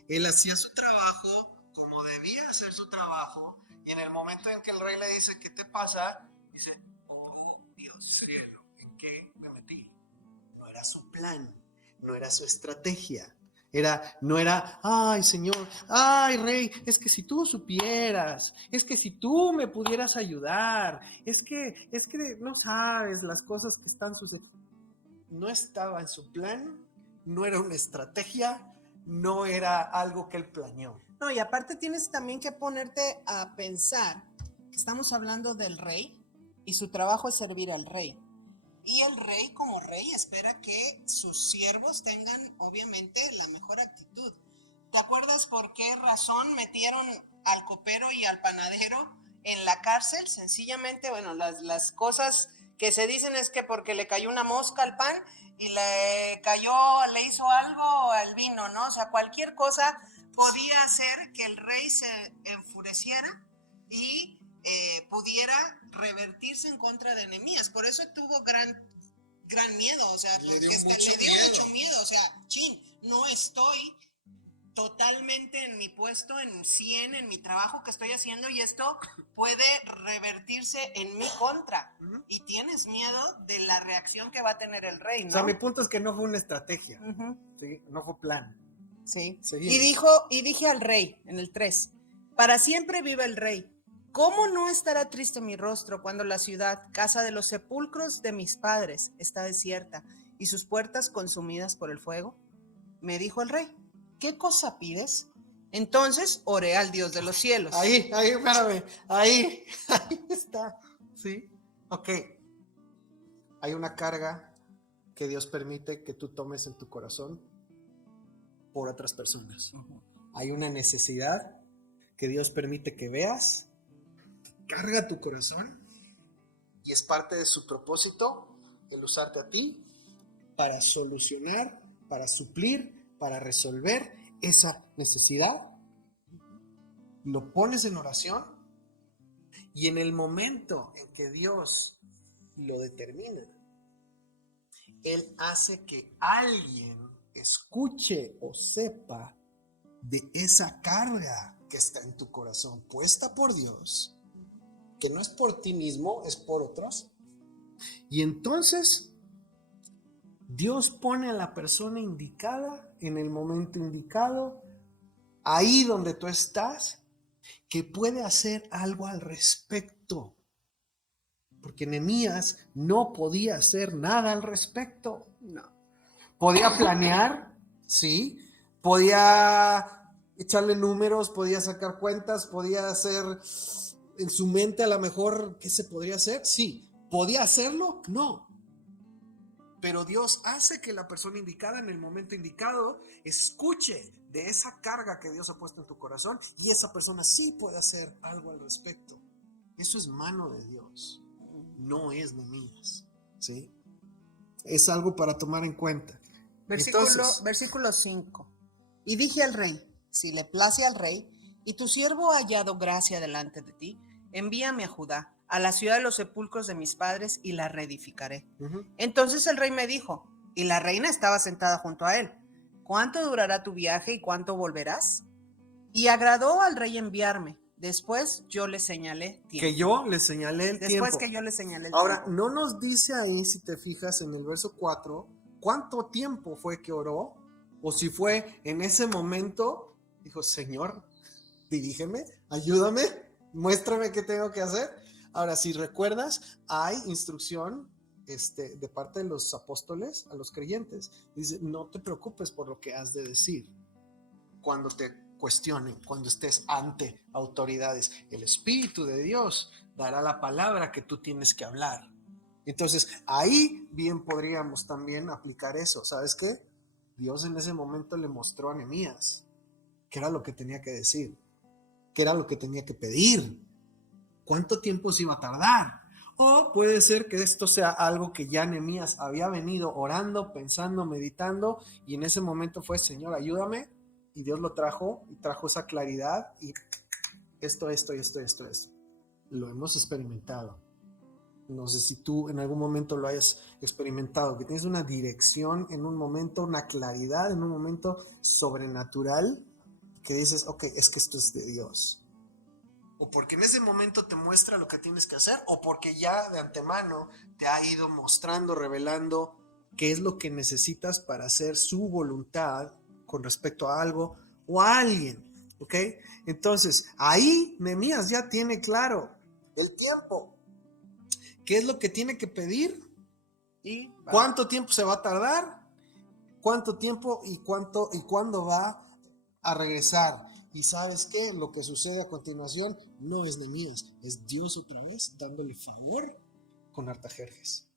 Él hacía su trabajo como debía hacer su trabajo. Y en el momento en que el rey le dice, ¿qué te pasa? Dice, oh Dios cielo, ¿en qué me metí? No era su plan. No era su estrategia. No era, ay Señor, ay Rey, es que si tú supieras, es que si tú me pudieras ayudar, es que no sabes las cosas que están sucediendo. No estaba en su plan, no era una estrategia, no era algo que él planeó. No, y aparte tienes también que ponerte a pensar que estamos hablando del rey y su trabajo es servir al rey. Y el rey como rey espera que sus siervos tengan obviamente la mejor actitud. ¿Te acuerdas por qué razón metieron al copero y al panadero en la cárcel? Sencillamente, bueno, las cosas que se dicen es que porque le cayó una mosca al pan y le hizo algo al vino, ¿no? O sea, cualquier cosa podía hacer que el rey se enfureciera y pudiera revertirse en contra de Nehemías. Por eso tuvo gran miedo, o sea, le dio mucho miedo, o sea, no estoy totalmente en mi puesto, en 100, en mi trabajo que estoy haciendo, y esto puede revertirse en mi contra. Y tienes miedo de la reacción que va a tener el rey, ¿no? O sea, mi punto es que no fue una estrategia, ¿sí? No fue plan. Sí. Seguimos. Y dije al rey, en el 3, para siempre viva el rey. ¿Cómo no estará triste mi rostro cuando la ciudad, casa de los sepulcros de mis padres, está desierta y sus puertas consumidas por el fuego? Me dijo el rey, ¿qué cosa pides? Entonces oré al Dios de los cielos. Ahí, espérame, ahí está, ¿sí? Ok, hay una carga que Dios permite que tú tomes en tu corazón por otras personas. Hay una necesidad que Dios permite que veas, que carga tu corazón, y es parte de su propósito el usarte a ti para solucionar, para suplir, para resolver esa necesidad. Lo pones en oración, y en el momento en que Dios lo determina, Él hace que alguien escuche o sepa de esa carga que está en tu corazón, puesta por Dios, que no es por ti mismo, es por otros. Y entonces Dios pone a la persona indicada en el momento indicado, ahí donde tú estás, que puede hacer algo al respecto. Porque Nehemías no podía hacer nada al respecto. No. Podía planear, sí. Podía echarle números, podía sacar cuentas, podía hacer en su mente a lo mejor qué se podría hacer. Sí. ¿Podía hacerlo? No. Pero Dios hace que la persona indicada en el momento indicado escuche de esa carga que Dios ha puesto en tu corazón, y esa persona sí puede hacer algo al respecto. Eso es mano de Dios, no es Nehemías, ¿sí? Es algo para tomar en cuenta. Versículo 5. Y dije al rey, si le place al rey, y tu siervo ha hallado gracia delante de ti, envíame a Judá, a la ciudad de los sepulcros de mis padres, y la reedificaré. Entonces el rey me dijo, y la reina estaba sentada junto a él, ¿cuánto durará tu viaje y cuánto volverás? Y agradó al rey enviarme. Después yo le señalé tiempo. Que yo le señalé el tiempo. Después que yo le señalé el Ahora, tiempo. no nos dice ahí, si te fijas en el verso 4, cuánto tiempo fue que oró, o si fue en ese momento, dijo, Señor, dirígeme, ayúdame, muéstrame qué tengo que hacer. Ahora, si recuerdas, hay instrucción de parte de los apóstoles a los creyentes. Dice, no te preocupes por lo que has de decir cuando te cuestionen, cuando estés ante autoridades. El Espíritu de Dios dará la palabra que tú tienes que hablar. Entonces, ahí bien podríamos también aplicar eso. ¿Sabes qué? Dios en ese momento le mostró a Nehemías qué era lo que tenía que decir, qué era lo que tenía que pedir, cuánto tiempo se iba a tardar. O puede ser que esto sea algo que ya Nehemías había venido orando, pensando, meditando, y en ese momento fue, Señor, ayúdame, y Dios lo trajo, y trajo esa claridad, y esto. Lo hemos experimentado. No sé si tú en algún momento lo hayas experimentado, que tienes una dirección en un momento, una claridad en un momento sobrenatural, que dices, ok, es que esto es de Dios. O porque en ese momento te muestra lo que tienes que hacer, o porque ya de antemano te ha ido mostrando, revelando qué es lo que necesitas para hacer su voluntad con respecto a algo o a alguien, ¿ok? Entonces, ahí Nehemías ya tiene claro el tiempo. ¿Qué es lo que tiene que pedir? Y ¿Cuánto tiempo se va a tardar? ¿Cuánto tiempo y cuándo va a regresar? Y ¿sabes qué? Lo que sucede a continuación no es Nehemías, es Dios otra vez dándole favor con Artajerjes.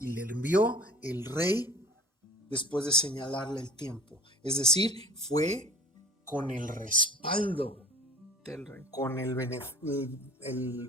Y le envió el rey después de señalarle el tiempo. Es decir, fue con el respaldo del rey, con el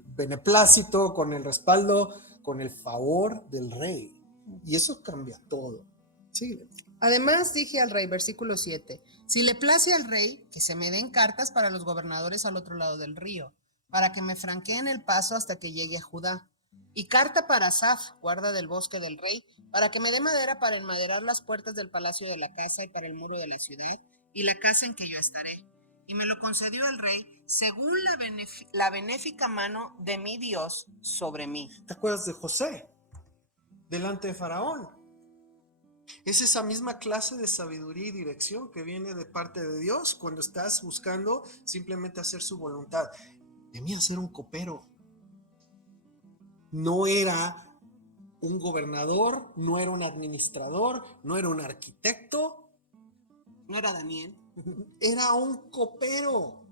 beneplácito, con el respaldo, con el favor del rey. Y eso cambia todo. Sí. además dije al rey, versículo 7, si le place al rey, que se me den cartas para los gobernadores al otro lado del río, para que me franqueen el paso hasta que llegue a Judá. Y carta para Asaf, guarda del bosque del rey, para que me dé madera para enmaderar las puertas del palacio de la casa y para el muro de la ciudad, y la casa en que yo estaré. Y me lo concedió el rey según la benéfica mano de mi Dios sobre mí. ¿Te acuerdas de José? Delante de Faraón. Es esa misma clase de sabiduría y dirección que viene de parte de Dios cuando estás buscando simplemente hacer su voluntad. Nehemías era un copero. No era un gobernador, no era un administrador, no era un arquitecto. ¿No era Daniel? Era un copero.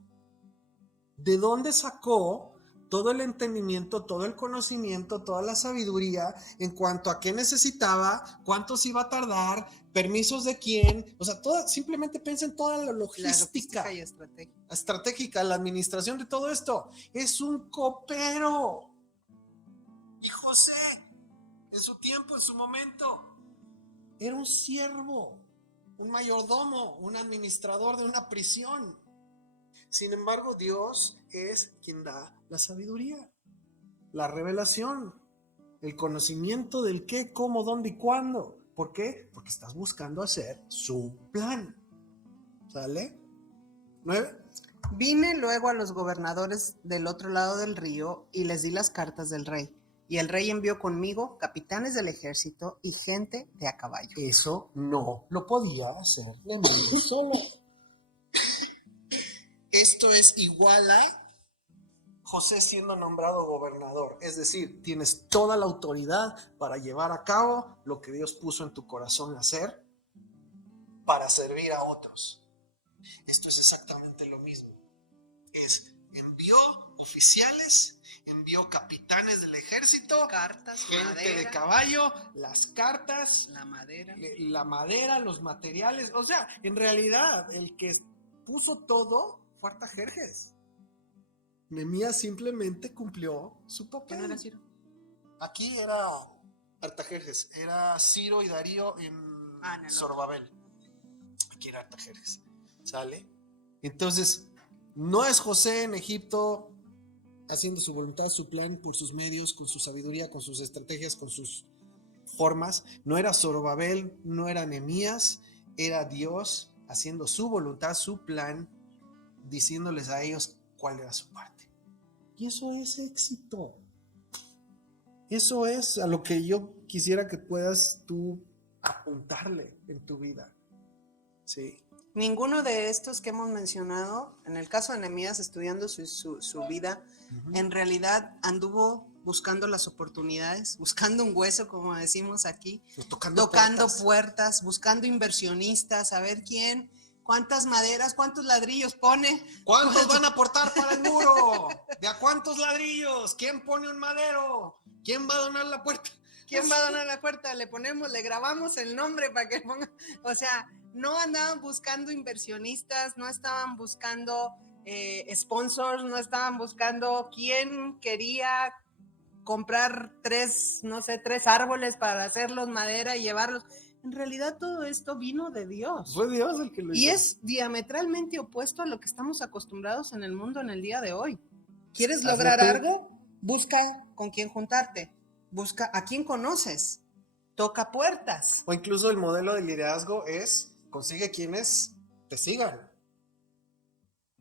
¿De dónde sacó todo el entendimiento, todo el conocimiento, toda la sabiduría en cuanto a qué necesitaba, cuánto se iba a tardar, permisos de quién? O sea, simplemente piensa en toda la logística y estrategia. estratégica, la administración de todo esto. Es un copero. Y José, en su tiempo, en su momento, era un siervo, un mayordomo, un administrador de una prisión. Sin embargo, Dios es quien da la sabiduría, la revelación, el conocimiento del qué, cómo, dónde y cuándo. ¿Por qué? Porque estás buscando hacer su plan. ¿Sale? 9. Vine luego a los gobernadores del otro lado del río y les di las cartas del rey. Y el rey envió conmigo capitanes del ejército y gente de a caballo. Eso no lo podía hacer Nehemías solo. Esto es igual a José siendo nombrado gobernador. Es decir, tienes toda la autoridad para llevar a cabo lo que Dios puso en tu corazón hacer para servir a otros. Esto es exactamente lo mismo. Envió oficiales, envió capitanes del ejército, Cartas, gente madera, de caballo, las cartas, la madera, los materiales. O sea, en realidad, el que puso todo fue Artajerjes. Nehemías simplemente cumplió su papel. ¿Qué no era Ciro? Aquí era Artajerjes, era Ciro y Darío en Zorobabel. Aquí era Artajerjes. ¿Sale? Entonces, no es José en Egipto haciendo su voluntad, su plan por sus medios, con su sabiduría, con sus estrategias, con sus formas. No era Zorobabel, no era Nehemías, era Dios haciendo su voluntad, su plan, diciéndoles a ellos cuál era su parte. Y eso es éxito. Eso es a lo que yo quisiera que puedas tú apuntarle en tu vida. Sí. Ninguno de estos que hemos mencionado, en el caso de Nehemías, estudiando su vida, en realidad anduvo buscando las oportunidades, buscando un hueso, como decimos aquí, tocando puertas, buscando inversionistas, a ver quién, cuántas maderas, cuántos ladrillos pone. ¿Cuántos van a aportar para el muro? ¿De a cuántos ladrillos? ¿Quién pone un madero? ¿Quién va a donar la puerta? ¿Quién va a donar la puerta? Le grabamos el nombre para que ponga, o sea, no andaban buscando inversionistas, no estaban buscando sponsors, no estaban buscando quién quería comprar tres árboles para hacerlos madera y llevarlos. En realidad todo esto vino de Dios. Fue Dios el que lo hizo. Y es diametralmente opuesto a lo que estamos acostumbrados en el mundo en el día de hoy. ¿Quieres lograr algo? Busca con quién juntarte. Busca a quién conoces. Toca puertas. O incluso el modelo de liderazgo es consigue quienes te sigan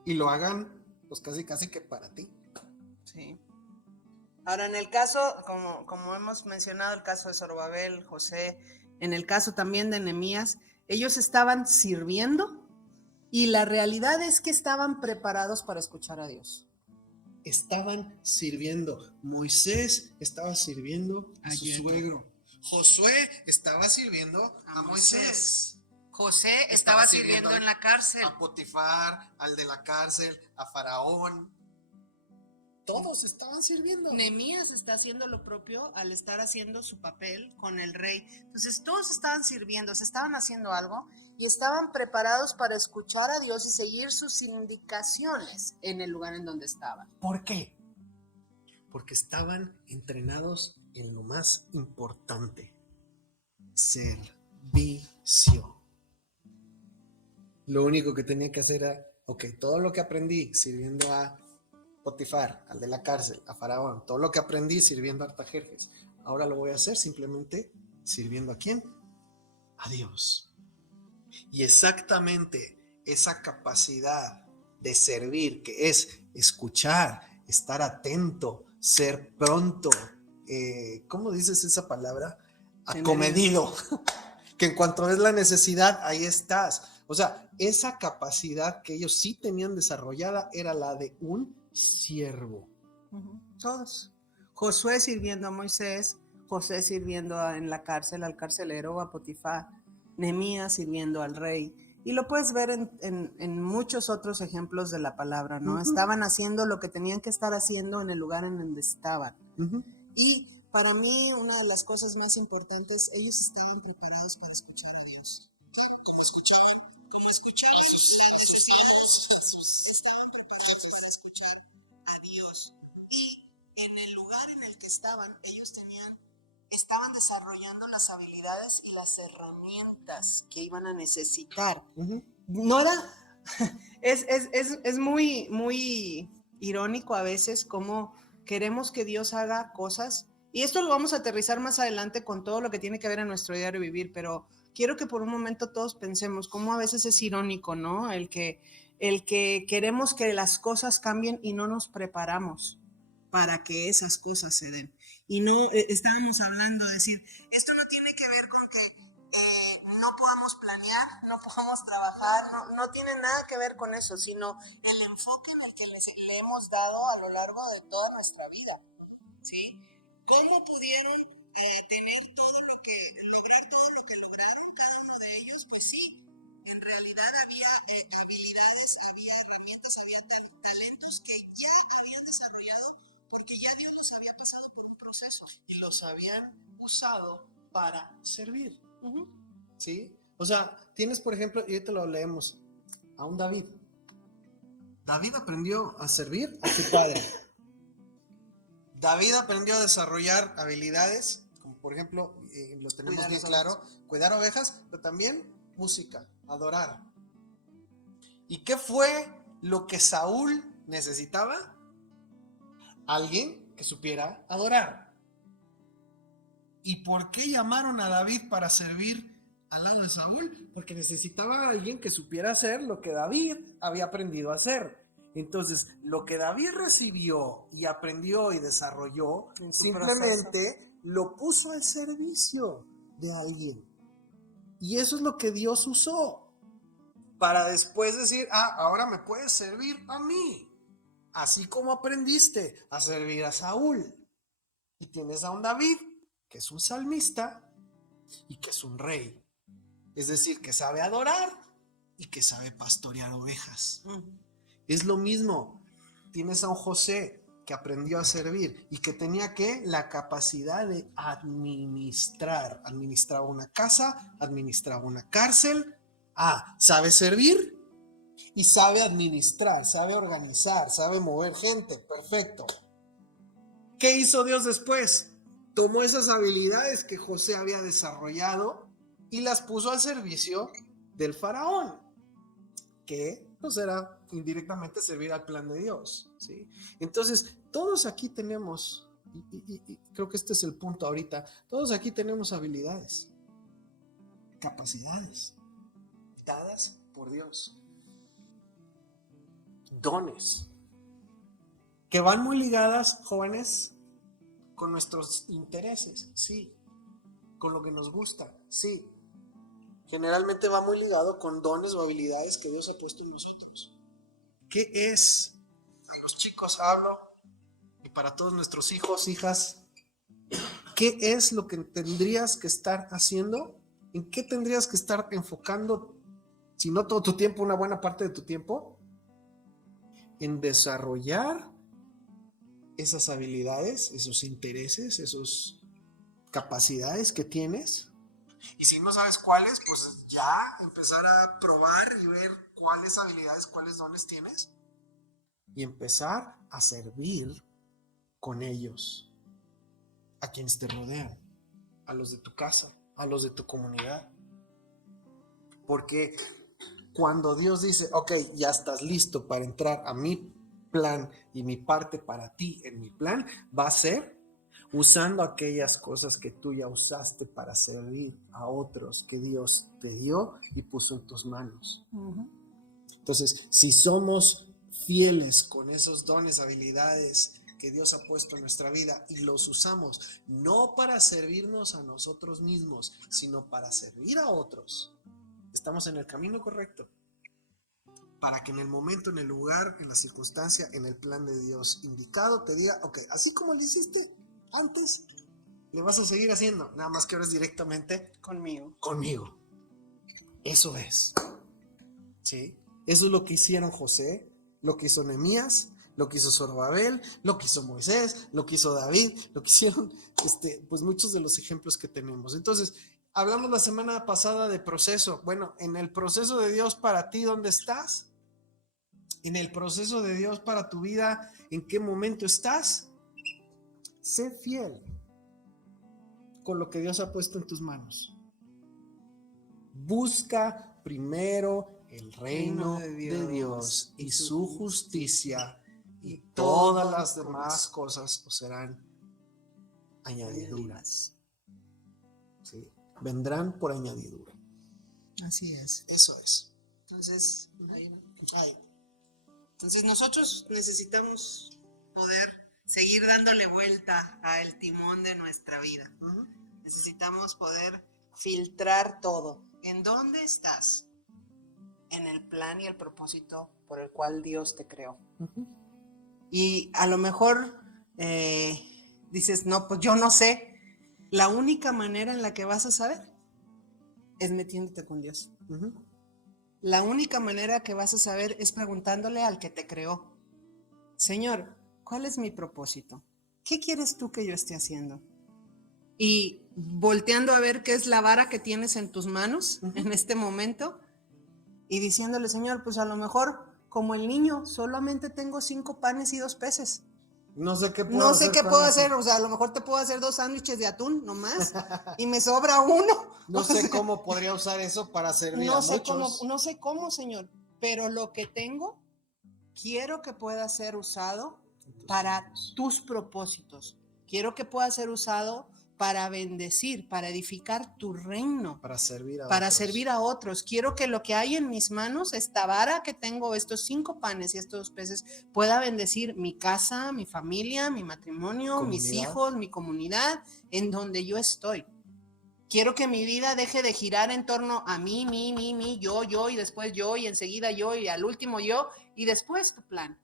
y lo hagan pues casi que para ti. Sí. Ahora, en el caso, como hemos mencionado, el caso de Zorobabel, José, en el caso también de Nehemías, ellos estaban sirviendo y la realidad es que estaban preparados para escuchar a Dios. Estaban sirviendo. Moisés estaba sirviendo a su suegro. Josué estaba sirviendo a Moisés. José estaba sirviendo en la cárcel. A Potifar, al de la cárcel, a Faraón. Todos estaban sirviendo. Nehemías está haciendo lo propio al estar haciendo su papel con el rey. Entonces todos estaban sirviendo, se estaban haciendo algo y estaban preparados para escuchar a Dios y seguir sus indicaciones en el lugar en donde estaban. ¿Por qué? Porque estaban entrenados en lo más importante: servicio. Lo único que tenía que hacer era, todo lo que aprendí sirviendo a Potifar, al de la cárcel, a Faraón, todo lo que aprendí sirviendo a Artajerjes, ahora lo voy a hacer simplemente sirviendo ¿a quién? A Dios. Y exactamente esa capacidad de servir, que es escuchar, estar atento, ser pronto, ¿cómo dices esa palabra? Acomedido, que en cuanto ves la necesidad, ahí estás. O sea, esa capacidad que ellos sí tenían desarrollada era la de un siervo. Todos. Josué sirviendo a Moisés, José sirviendo en la cárcel al carcelero o a Potifar, Nehemías sirviendo al rey. Y lo puedes ver en muchos otros ejemplos de la palabra, ¿no? Estaban haciendo lo que tenían que estar haciendo en el lugar en donde estaban. Y para mí, una de las cosas más importantes, ellos estaban preparados para escuchar a Dios. Como escuchaban estaban preparados para escuchar a Dios. Y en el lugar en el que estaban, ellos estaban desarrollando las habilidades y las herramientas que iban a necesitar. No era, es muy, muy irónico a veces cómo queremos que Dios haga cosas, y esto lo vamos a aterrizar más adelante con todo lo que tiene que ver en nuestro diario vivir, pero quiero que por un momento todos pensemos cómo a veces es irónico, ¿no? El que queremos que las cosas cambien y no nos preparamos para que esas cosas se den. Y no estábamos hablando de decir, esto no tiene que ver con que no podamos planear, no podamos trabajar, no tiene nada que ver con eso, sino el enfoque en el que le hemos dado a lo largo de toda nuestra vida, ¿sí? ¿Cómo pudieron lograr todo lo que lograron cada uno de ellos? Pues sí, en realidad había habilidades, había herramientas, había talentos que ya habían desarrollado porque ya Dios los había pasado por un proceso. Y los habían usado para servir. ¿Sí? O sea, tienes, por ejemplo, y ahorita lo leemos, a un David. David aprendió a servir a su padre. David aprendió a desarrollar habilidades, como por ejemplo, lo tenemos bien claro, cuidar ovejas, pero también música, adorar. ¿Y qué fue lo que Saúl necesitaba? Alguien que supiera adorar. ¿Y por qué llamaron a David para servir al lado de Saúl? Porque necesitaba a alguien que supiera hacer lo que David había aprendido a hacer. Entonces, lo que David recibió y aprendió y desarrolló, simplemente lo puso al servicio de alguien. Y eso es lo que Dios usó para después decir, ahora me puedes servir a mí. Así como aprendiste a servir a Saúl. Y tienes a un David, que es un salmista y que es un rey. Es decir, que sabe adorar y que sabe pastorear ovejas. Es lo mismo. Tienes a un José que aprendió a servir y que tenía la capacidad de administrar. Administraba una casa, administraba una cárcel. Sabe servir y sabe administrar, sabe organizar, sabe mover gente. Perfecto. ¿Qué hizo Dios después? Tomó esas habilidades que José había desarrollado y las puso al servicio del faraón, que pues era indirectamente servir al plan de Dios, ¿sí? Entonces, todos aquí tenemos, y creo que este es el punto ahorita, todos aquí tenemos habilidades, capacidades, dadas por Dios, dones, que van muy ligadas, jóvenes, con nuestros intereses, sí, con lo que nos gusta, sí. Generalmente va muy ligado con dones o habilidades que Dios ha puesto en nosotros. ¿Qué es? A los chicos hablo, y para todos nuestros hijos, hijas, ¿qué es lo que tendrías que estar haciendo? ¿En qué tendrías que estar enfocando, si no todo tu tiempo, una buena parte de tu tiempo? En desarrollar esas habilidades, esos intereses, esas capacidades que tienes. Y si no sabes cuáles, pues ya empezar a probar y ver cuáles habilidades, cuáles dones tienes. Y empezar a servir con ellos, a quienes te rodean, a los de tu casa, a los de tu comunidad. Porque cuando Dios dice, ok, ya estás listo para entrar a mi plan y mi parte para ti en mi plan, va a ser usando aquellas cosas que tú ya usaste para servir a otros que Dios te dio y puso en tus manos. Entonces, si somos fieles con esos dones, habilidades que Dios ha puesto en nuestra vida y los usamos no para servirnos a nosotros mismos, sino para servir a otros, estamos en el camino correcto. Para que en el momento, en el lugar, en la circunstancia, en el plan de Dios indicado, te diga, ok, así como lo hiciste antes, le vas a seguir haciendo, nada más que ahora es directamente Conmigo. conmigo. Eso es. ¿Sí? Eso es lo que hicieron José, lo que hizo Nehemías, lo que hizo Zorobabel, lo que hizo Moisés, lo que hizo David, lo que hicieron, pues muchos de los ejemplos que tenemos. Entonces, hablamos la semana pasada de proceso. Bueno, en el proceso de Dios para ti, ¿dónde estás? En el proceso de Dios para tu vida, ¿en qué momento estás? Sé fiel con lo que Dios ha puesto en tus manos. Busca primero el reino de Dios y su justicia, y todas las demás cosas os serán añadiduras. ¿Sí? Vendrán por añadidura. Así es. Eso es. Entonces, entonces nosotros necesitamos poder seguir dándole vuelta al timón de nuestra vida. Necesitamos poder filtrar todo. ¿En dónde estás? En el plan y el propósito por el cual Dios te creó. Y a lo mejor dices, no, pues yo no sé. La única manera en la que vas a saber es metiéndote con Dios. La única manera que vas a saber es preguntándole al que te creó. Señor, ¿cuál es mi propósito? ¿Qué quieres tú que yo esté haciendo? Y volteando a ver qué es la vara que tienes en tus manos en este momento y diciéndole, Señor, pues a lo mejor como el niño, solamente tengo 5 panes y 2 peces. No sé qué No sé qué puedo hacer, o sea, a lo mejor te puedo hacer 2 sándwiches de atún nomás y me sobra uno. No sé cómo podría usar eso para servir a muchos. No sé cómo, Señor, pero lo que tengo, quiero que pueda ser usado para tus propósitos. Quiero que pueda ser usado para bendecir, para edificar tu reino. Para servir a para otros. servir a otros. Quiero que lo que hay en mis manos, esta vara que tengo, estos 5 panes y estos 2 peces, pueda bendecir mi casa, mi familia, mi matrimonio, mis hijos, mi comunidad, en donde yo estoy. Quiero que mi vida deje de girar en torno a mí, yo, y después yo, y enseguida yo, y al último yo, y después tu plan.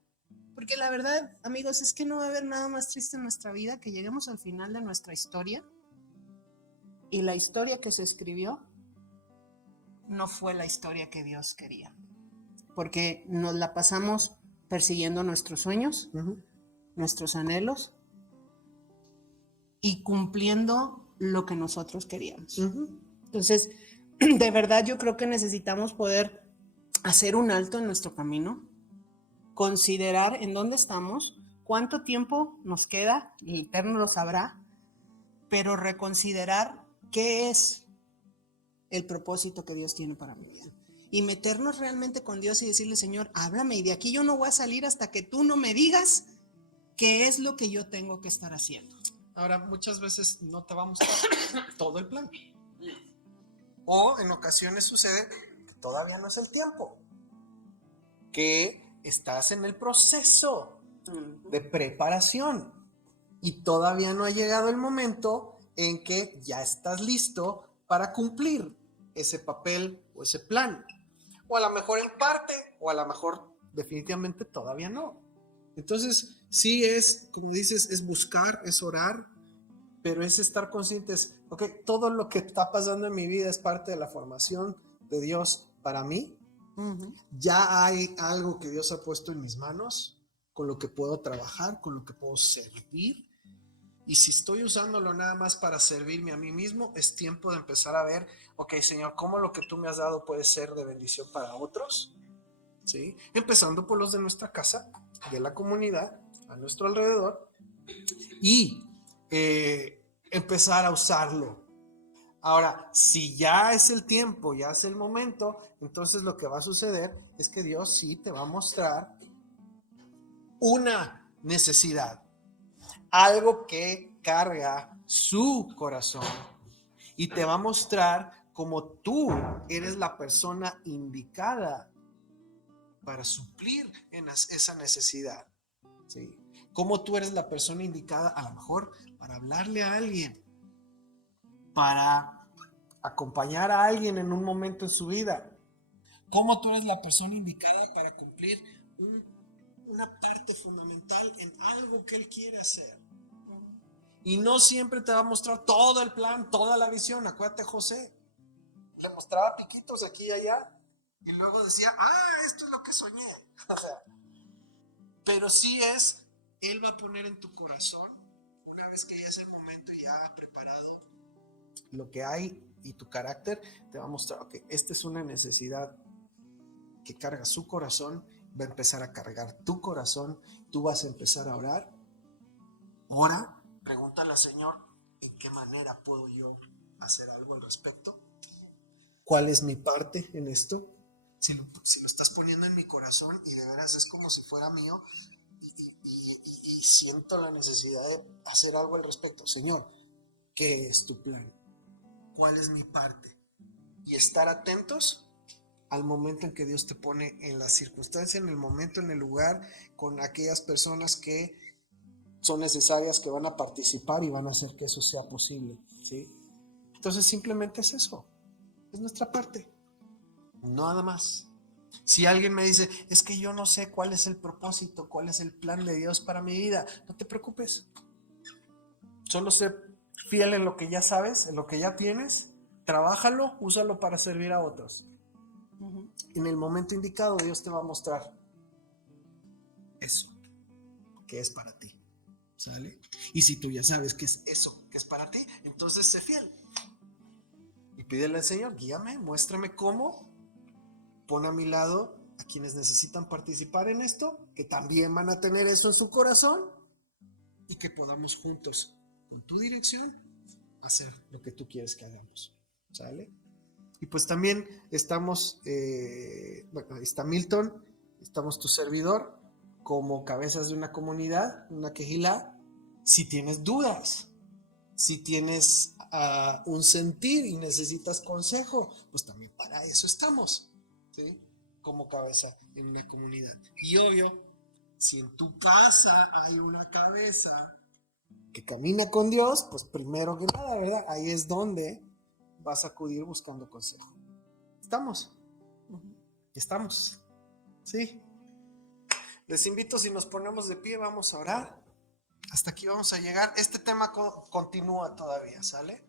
Porque la verdad, amigos, es que no va a haber nada más triste en nuestra vida que lleguemos al final de nuestra historia y la historia que se escribió no fue la historia que Dios quería. Porque nos la pasamos persiguiendo nuestros sueños, nuestros anhelos y cumpliendo lo que nosotros queríamos. Entonces, de verdad yo creo que necesitamos poder hacer un alto en nuestro camino, considerar en dónde estamos, cuánto tiempo nos queda, el Eterno lo sabrá, pero reconsiderar qué es el propósito que Dios tiene para mi vida. Y meternos realmente con Dios y decirle, Señor, háblame, y de aquí yo no voy a salir hasta que tú no me digas qué es lo que yo tengo que estar haciendo. Ahora, muchas veces no te va a mostrar todo el plan. O en ocasiones sucede que todavía no es el tiempo. Que estás en el proceso de preparación y todavía no ha llegado el momento en que ya estás listo para cumplir ese papel o ese plan. O a lo mejor en parte, o a lo mejor definitivamente todavía no. Entonces, sí es, como dices, es buscar, es orar, pero es estar conscientes, ok, todo lo que está pasando en mi vida es parte de la formación de Dios para mí. Ya hay algo que Dios ha puesto en mis manos, con lo que puedo trabajar, con lo que puedo servir. Y si estoy usándolo nada más para servirme a mí mismo, es tiempo de empezar a ver, ok, Señor, ¿cómo lo que tú me has dado puede ser de bendición para otros? ¿Sí? Empezando por los de nuestra casa, de la comunidad, a nuestro alrededor, y empezar a usarlo. Ahora, si ya es el tiempo, ya es el momento, entonces lo que va a suceder es que Dios sí te va a mostrar una necesidad, algo que carga su corazón, y te va a mostrar cómo tú eres la persona indicada para suplir esa necesidad. ¿Sí? Cómo tú eres la persona indicada, a lo mejor, para hablarle a alguien, para acompañar a alguien en un momento en su vida. Cómo tú eres la persona indicada para cumplir una parte fundamental en algo que él quiere hacer. Y no siempre te va a mostrar todo el plan, toda la visión. Acuérdate, José, le mostraba piquitos aquí y allá y luego decía, esto es lo que soñé. O sea, pero sí él va a poner en tu corazón, una vez que ya es el momento y ya ha preparado lo que hay, y tu carácter te va a mostrar, ok, esta es una necesidad que carga su corazón, va a empezar a cargar tu corazón, tú vas a empezar a orar. Ora, pregúntale al Señor, ¿en qué manera puedo yo hacer algo al respecto? ¿Cuál es mi parte en esto? Si lo estás poniendo en mi corazón y de veras es como si fuera mío y siento la necesidad de hacer algo al respecto. Señor, ¿qué es tu plan? ¿Cuál es mi parte? Y estar atentos al momento en que Dios te pone en la circunstancia, en el momento, en el lugar, con aquellas personas que son necesarias, que van a participar y van a hacer que eso sea posible, ¿sí? Entonces simplemente es eso, es nuestra parte, nada más. Si alguien me dice, es que yo no sé cuál es el propósito, cuál es el plan de Dios para mi vida, no te preocupes, solo sé fiel en lo que ya sabes, en lo que ya tienes, trabájalo, úsalo para servir a otros. En el momento indicado Dios te va a mostrar eso que es para ti, ¿sale? Y si tú ya sabes que es eso que es para ti, entonces sé fiel y pídele al Señor, guíame, muéstrame cómo, pon a mi lado a quienes necesitan participar en esto, que también van a tener eso en su corazón, y que podamos juntos, con tu dirección, hacer lo que tú quieres que hagamos, ¿sale? Y pues también estamos, bueno, está Milton, estamos tu servidor, como cabezas de una comunidad, una quejilá. Si tienes dudas, si tienes un sentir y necesitas consejo, pues también para eso estamos, ¿sí? Como cabeza en una comunidad. Y obvio, si en tu casa hay una cabeza que camina con Dios, pues primero que nada, ¿verdad? Ahí es donde vas a acudir buscando consejo. ¿Estamos? ¿Estamos? Sí. Les invito, si nos ponemos de pie, vamos a orar. Hasta aquí vamos a llegar. Este tema continúa todavía, ¿sale?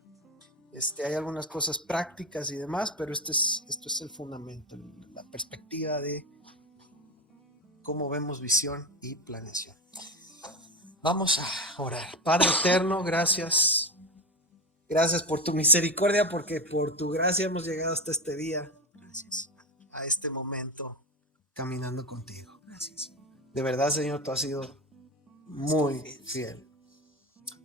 Hay algunas cosas prácticas y demás, pero esto es el fundamento, la perspectiva de cómo vemos visión y planeación. Vamos a orar. Padre eterno, gracias. Gracias por tu misericordia, porque por tu gracia hemos llegado hasta este día. Gracias. A este momento, caminando contigo. Gracias. De verdad, Señor, tú has sido muy fiel.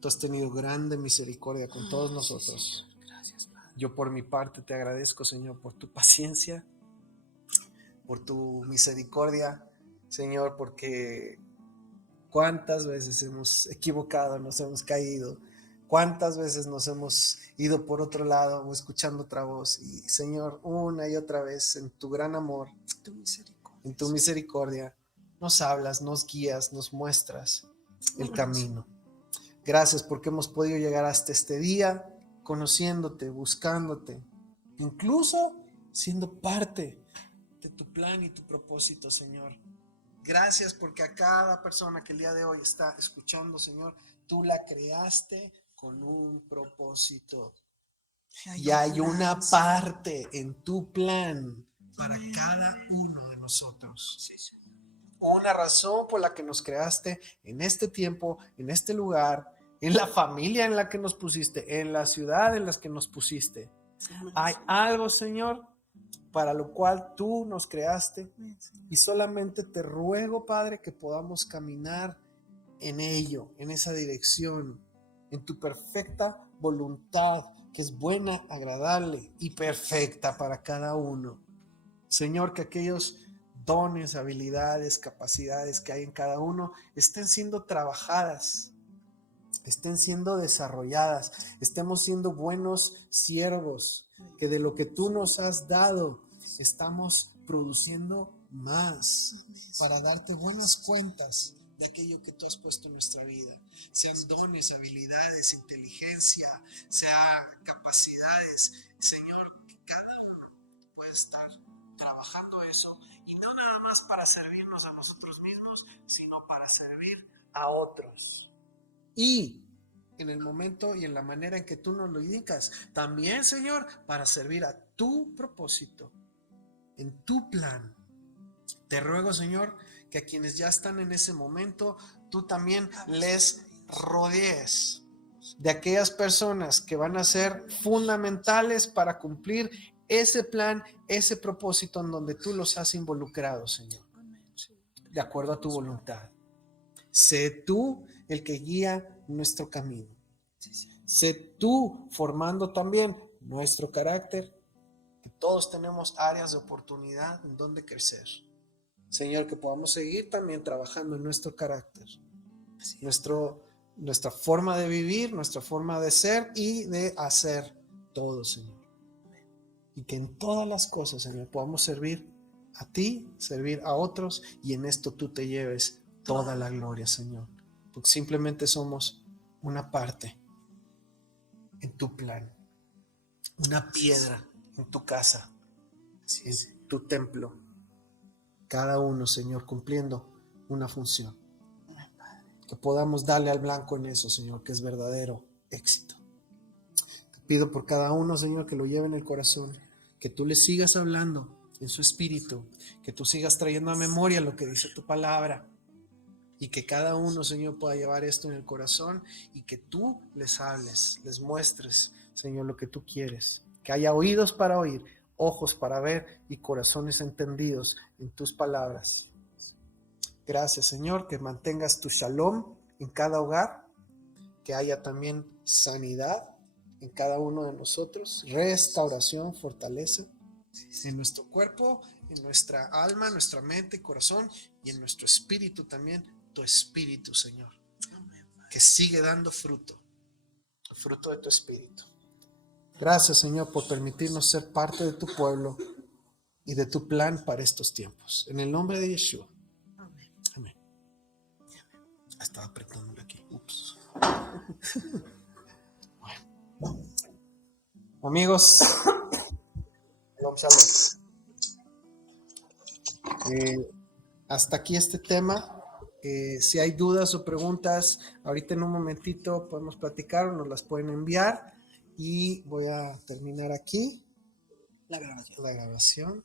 Tú has tenido grande misericordia con todos nosotros. Gracias, Padre. Yo por mi parte te agradezco, Señor, por tu paciencia, por tu misericordia, Señor, porque cuántas veces hemos equivocado, nos hemos caído, cuántas veces nos hemos ido por otro lado o escuchando otra voz. Y, Señor, una y otra vez, en tu gran amor, en tu misericordia, nos hablas, nos guías, nos muestras el camino. Gracias porque hemos podido llegar hasta este día conociéndote, buscándote, incluso siendo parte de tu plan y tu propósito, Señor. Gracias porque a cada persona que el día de hoy está escuchando, Señor, tú la creaste con un propósito. Y hay una parte en tu plan para cada uno de nosotros. Una razón por la que nos creaste en este tiempo, en este lugar, en la familia en la que nos pusiste, en la ciudad en la que nos pusiste. Hay algo, Señor, para lo cual tú nos creaste, y solamente te ruego, Padre, que podamos caminar en ello, en esa dirección, en tu perfecta voluntad, que es buena, agradable y perfecta para cada uno. Señor, que aquellos dones, habilidades, capacidades que hay en cada uno estén siendo trabajadas, estén siendo desarrolladas, estemos siendo buenos siervos, que de lo que tú nos has dado estamos produciendo más para darte buenas cuentas de aquello que tú has puesto en nuestra vida. Sean dones, habilidades, inteligencia, sea capacidades. Señor, que cada uno pueda estar trabajando eso, y no nada más para servirnos a nosotros mismos, sino para servir a otros. Y en el momento y en la manera en que tú nos lo indicas, también, Señor, para servir a tu propósito, en tu plan. Te ruego, Señor, que a quienes ya están en ese momento, tú también les rodees de aquellas personas que van a ser fundamentales para cumplir ese plan, ese propósito en donde tú los has involucrado, Señor, de acuerdo a tu voluntad. Sé tú el que guía nuestro camino. Sé tú formando también nuestro carácter, que todos tenemos áreas de oportunidad en donde crecer. Señor, que podamos seguir también trabajando en nuestro carácter, nuestra forma de vivir, nuestra forma de ser y de hacer todo, Señor. Y que en todas las cosas, Señor, podamos servir a ti, servir a otros, y en esto tú te lleves toda la gloria, Señor. Porque simplemente somos una parte en tu plan, una piedra en tu casa, en tu templo. Cada uno, Señor, cumpliendo una función. Que podamos darle al blanco en eso, Señor, que es verdadero éxito. Te pido por cada uno, Señor, que lo lleve en el corazón, que tú le sigas hablando en su espíritu, que tú sigas trayendo a memoria lo que dice tu palabra, y que cada uno, Señor, pueda llevar esto en el corazón, y que tú les hables, les muestres, Señor, lo que tú quieres. Que haya oídos para oír, ojos para ver y corazones entendidos en tus palabras. Gracias, Señor, que mantengas tu shalom en cada hogar, que haya también sanidad en cada uno de nosotros, restauración, fortaleza en nuestro cuerpo, en nuestra alma, nuestra mente, corazón, y en nuestro espíritu también, tu espíritu, Señor, que sigue dando fruto de tu espíritu. Gracias, Señor, por permitirnos ser parte de tu pueblo y de tu plan para estos tiempos. En el nombre de Yeshua. Amén. Estaba apretándole aquí. Ups. Bueno. Amigos, shalom, shalom. Hasta aquí este tema. Si hay dudas o preguntas, ahorita en un momentito podemos platicar o nos las pueden enviar. Y voy a terminar aquí la grabación.